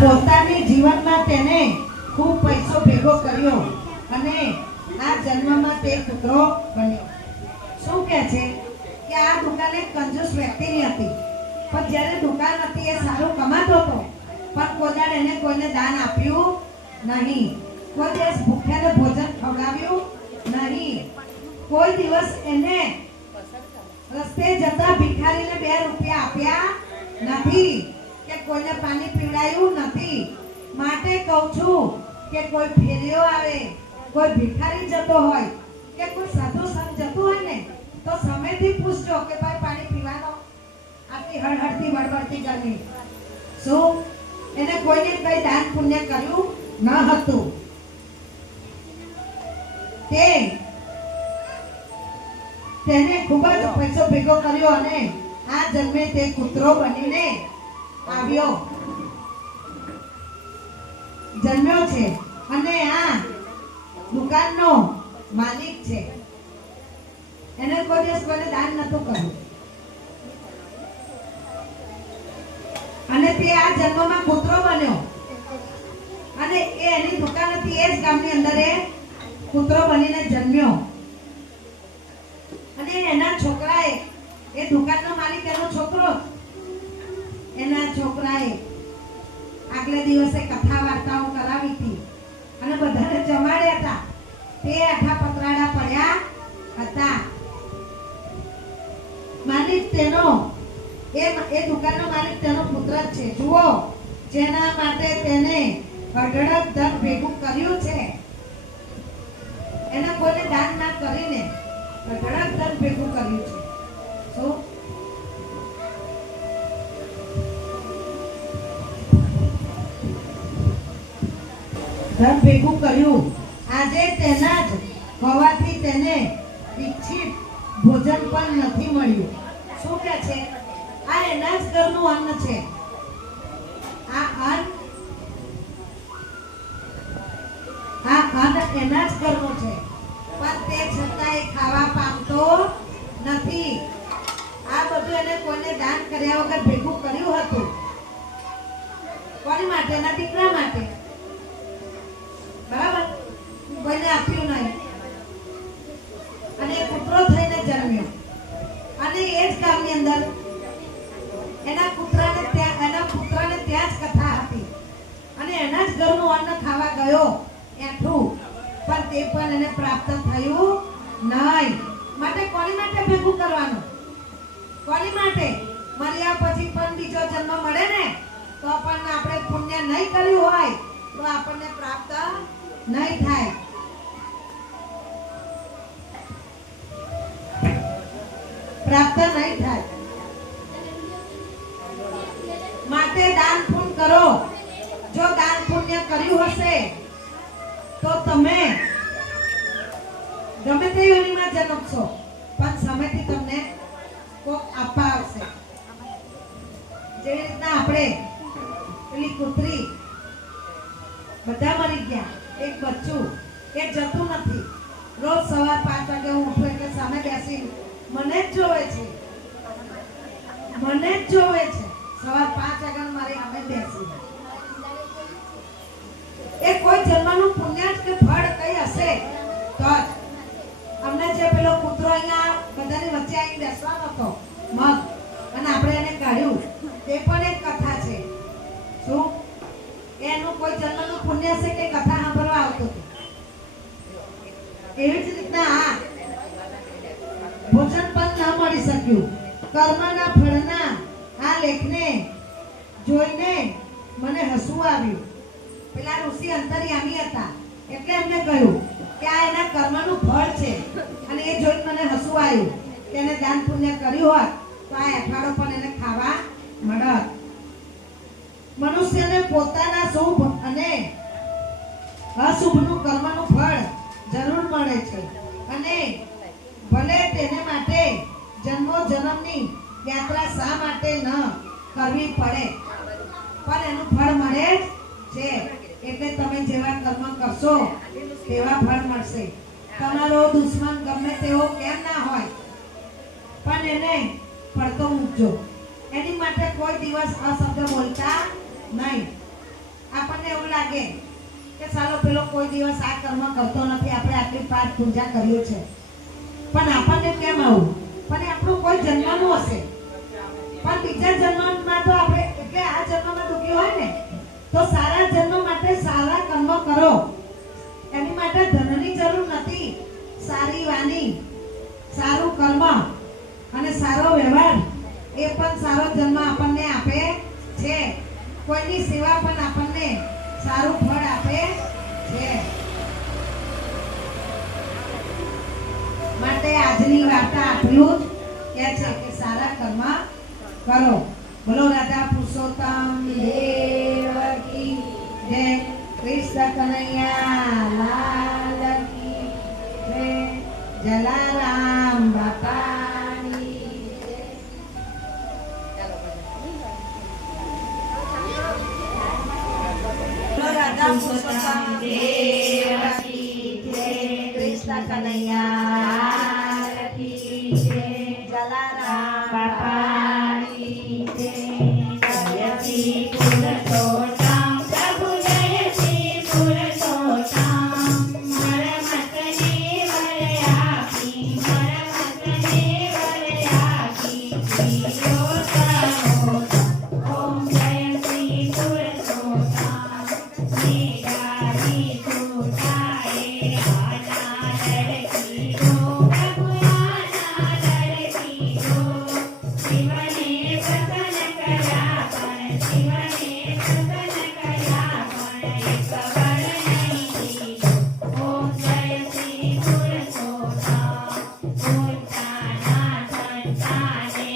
પોતાની જીવનમાં તેને ખૂબ પૈસો ભેગો કર્યો અને આ જન્મમાં તે કૂતરો બન્યો. શું કહે છે કે આ દુકાન એક કંજૂસ વ્યક્તિની હતી, પણ જ્યારે દુકાન હતી એ સારું કમાતો હતો, પણ કોઈ એને કોઈને દાન આપ્યું નહીં. કોઈ દિવસ ભૂખ્યાને ભોજન ખવડાવ્યું નહીં. કોઈ દિવસ એને રસ્તે જતા ભિખારીને 2 રૂપિયા આપ્યા નથી કે કોઈને પાણી પીવડાયું નથી. માટે કહું છું કે કોઈ ફેરીઓ આવે, કોઈ ભિખારી જતો હોય કે કોઈ સાધુ સંત જતું હોય ને તો સમયથી પૂછજો કે ભાઈ પાણી પીવાનો? આટલી હળહળતી બળબડતી ગરમી, શું એને કોઈને કઈ દાન પુણ્ય કર્યું ન હતું? તેને ખૂબ જ પૈસો ભેગો કર્યો અને આ જન્મે તે કૂતરો બનીને આવ્યો, જન્મ્યો છે અને આ દુકાનનો માલિક છે. એને કોઈ દિવસ કોઈને દાન નતું કર્યું અને તે આ જન્મમાં કૂતરો બન્યો અને એની દુકાન હતી એ જ ગામની અંદર એ કૂતરો બનીને જન્મ્યો. અને એના છોકરાએ, એ દુકાનનો માલિક એનો છોકરો, એના છોકરાએ આગલે દિવસે કથા વાર્તાઓ કરાવી હતી અને બધાને જમાડ્યા હતા. તે આઠા પતરાડા પડ્યા હતા. માલિક તેનો એ દુકાનનો માલિક તેનો પુત્ર જ છે. જુઓ, જેના માટે તેને અઢળક ધન ભેગું કર્યું છે, એને કોઈને દાન ના કરીને અઢળક ધન ભેગું કર્યું છે. શું ધન ભેગું કર્યું? આજે તેના જ હોવાથી તેને ઈચ્છિત ભોજન પણ નથી મળ્યું. શું કે છે? આ એના જ ઘરનું અન્ન છે. આ અન્ન એના જ ઘરનું છે, પણ તે છતાંય ખાવા પામતો નથી. આ બધું એને કોઈને દાન કર્યા વગર ભેગું કર્યું હતું. કોની માટે? એના દીકરા માટે, બરાબર? કોઈને આપ્યું નહીં અને કૂતરો થઈને જન્મ્યો. અને એ જ ગામની અંદર એના પુત્રને ત્યાં જ કથા હતી અને એના જ ઘરનું અન્ન ખાવા ગયો એઠું, પણ તે પણ એને પ્રાપ્ત થયું નહીં. માટે કોની માટે ભેગું કરવાનું? કોની માટે? મર્યા પછી પણ બીજો જન્મ મળે ને તો પણ આપણે પુણ્ય નહીં કર્યું હોય તો આપણને પ્રાપ્ત નહીં થાય. પ્રાપ્ત નહીં થાય. તે યોનિમાં જન્મશો પણ સમયથી તમને કોક આપવા આવશે. જેવી રીતના આપણે પેલી કૂતરી બધા મરી ગયા, એક બચ્ચું એ જતું નથી. રોજ સવાર 5 વાગે હું ઉઠું એટલે સામે બેસી મને જ જોવે છે, મને જ જોવે છે. સવાર 5 વાગ્યા મારી સામે બેસી એ કોઈ જન્મનું પુણ્ય કે ફળ કઈ હશે તો જ. અમને જે પેલો કૂતરો અહીંયા બધાની વચ્ચે આવીને બેસવાનો હતો મગ અને આપણે એને કાઢ્યું, તે પણ એક કથા છે. શું એનું કોઈ જન્મનું પુણ્ય છે કે કથા સાંભળવા આવતું હતું? એવી જ રીતના ભોજન પણ ન મળી શક્યું. કર્મના ફળના આ લેખને જોઈને મને હસવું આવ્યું. પેલા ઋષિ અંતર્યામી હતા એટલે એમને કહ્યું કે આ એના કર્મનું ફળ છે અને એ જોઈને મને હસવું આવ્યું કે એને દાન પુણ્ય કર્યું હોત તો આ અઠવાડો પણ એને ખાવા મળત. મનુષ્યને પોતાના શુભ અને અશુભનું કર્મનું ફળ જરૂર મળે છે અને ભલે તેને માટે જન્મો જન્મની યાત્રા શા માટે ન કરવી પડે પણ એનું ફળ મળે જ છે. એટલે તમે જેવા કર્મ કરશો તેવા ફળ મળશે. તમારો દુશ્મન ગમે તેવો કેમ ના હોય પણ એને પડતો મૂકજો. એની માટે કોઈ દિવસ અશબ્દ બોલતા નહીં. આપણને એવું લાગે કે ચાલો પેલો કોઈ દિવસ આ કર્મ કરતો નથી, આપણે આટલી પાઠ પૂજા કર્યો છે, પણ આપણને કેમ આવું? પણ આપણું કોઈ જન્મનું હશે પણ બીજા જન્મમાં તો આપણે એટલે આ જન્મમાં દુઃખી હોય ને તો સારા જન્મ માટે સારા કર્મ કરો. એની માટે ધનની જરૂર નથી. સારી વાણી, સારું કર્મ અને સારો વ્યવહાર એ પણ સારો જન્મ આપણને આપે છે. કોઈની સેવા પણ આપણને સારું ફળ આપે છે. માટે આજની વાર્તા આટલું જ કહે છે કે સારા કર્મ કરો. બોલો રાધા પુરુષોત્તમ દેવ કી જય. કૃષ્ણ કનૈયા લાલ કી જય. જલારામ બાપાની જય. બોલો રાધા પુરુષોત્તમ દેવ કી જય. કૃષ્ણ કનૈયા લાલ કી જય. જલારામ બાપાની જય. જય શ્રી પુરુષોત્તમ પ્રભુ, જય શ્રી પુરુષોત્તમ. મરમતને વરયાપી, મરમતને વરયાપી પ્રિયોતમોત્તમ. ઓમ જય શ્રી પુરુષોત્તમ. મેઘાવી છૂટાએ આના લડકી દો પ્રભુ, આના લડકી દો. શિવને પ્રસન્ન કર્યા પણ, શિવને પ્રસન્ન કર્યા પણ એક વર નહીં દીધો. ઓમ જય શ્રી પુરુષોત્તમ. ઉત્તાના સંતાને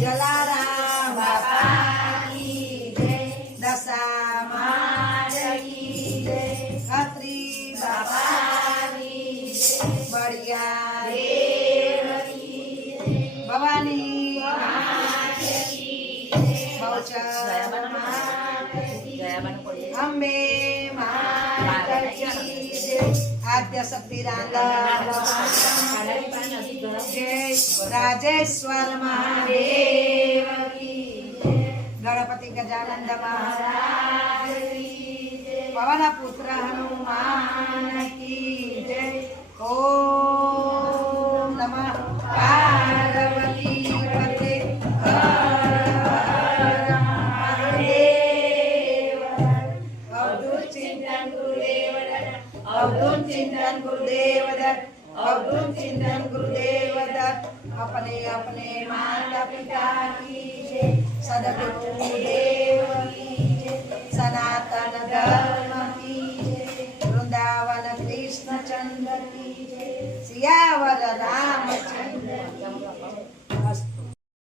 જલારામ બાપા કી જય, દશા માત કી જય, અત્રી બાપા કી જય, બળિયા દેવ કી જય, ભવાની માત કી જય, બહુચર માત કી જય, અંબે માત કી જય, આદ્ય શક્તિ જય, રાજેશ્વર મહાદેવ કી જય, ગણપતિ ગજાનંદ મહારાજ કી જય, પવન પુત્ર હનુમાન કી જય, ઓમ નમઃ પાર્વતી પતે અવધૂત ચિંતન ગુરુદેવ દત્ત, અવધૂત ચિંતન ગુરુદેવ દત્ત, अवधूत चिंतन गुरुदेव दत्त, अपने अपने माता पिता की जय, सदगुरु देव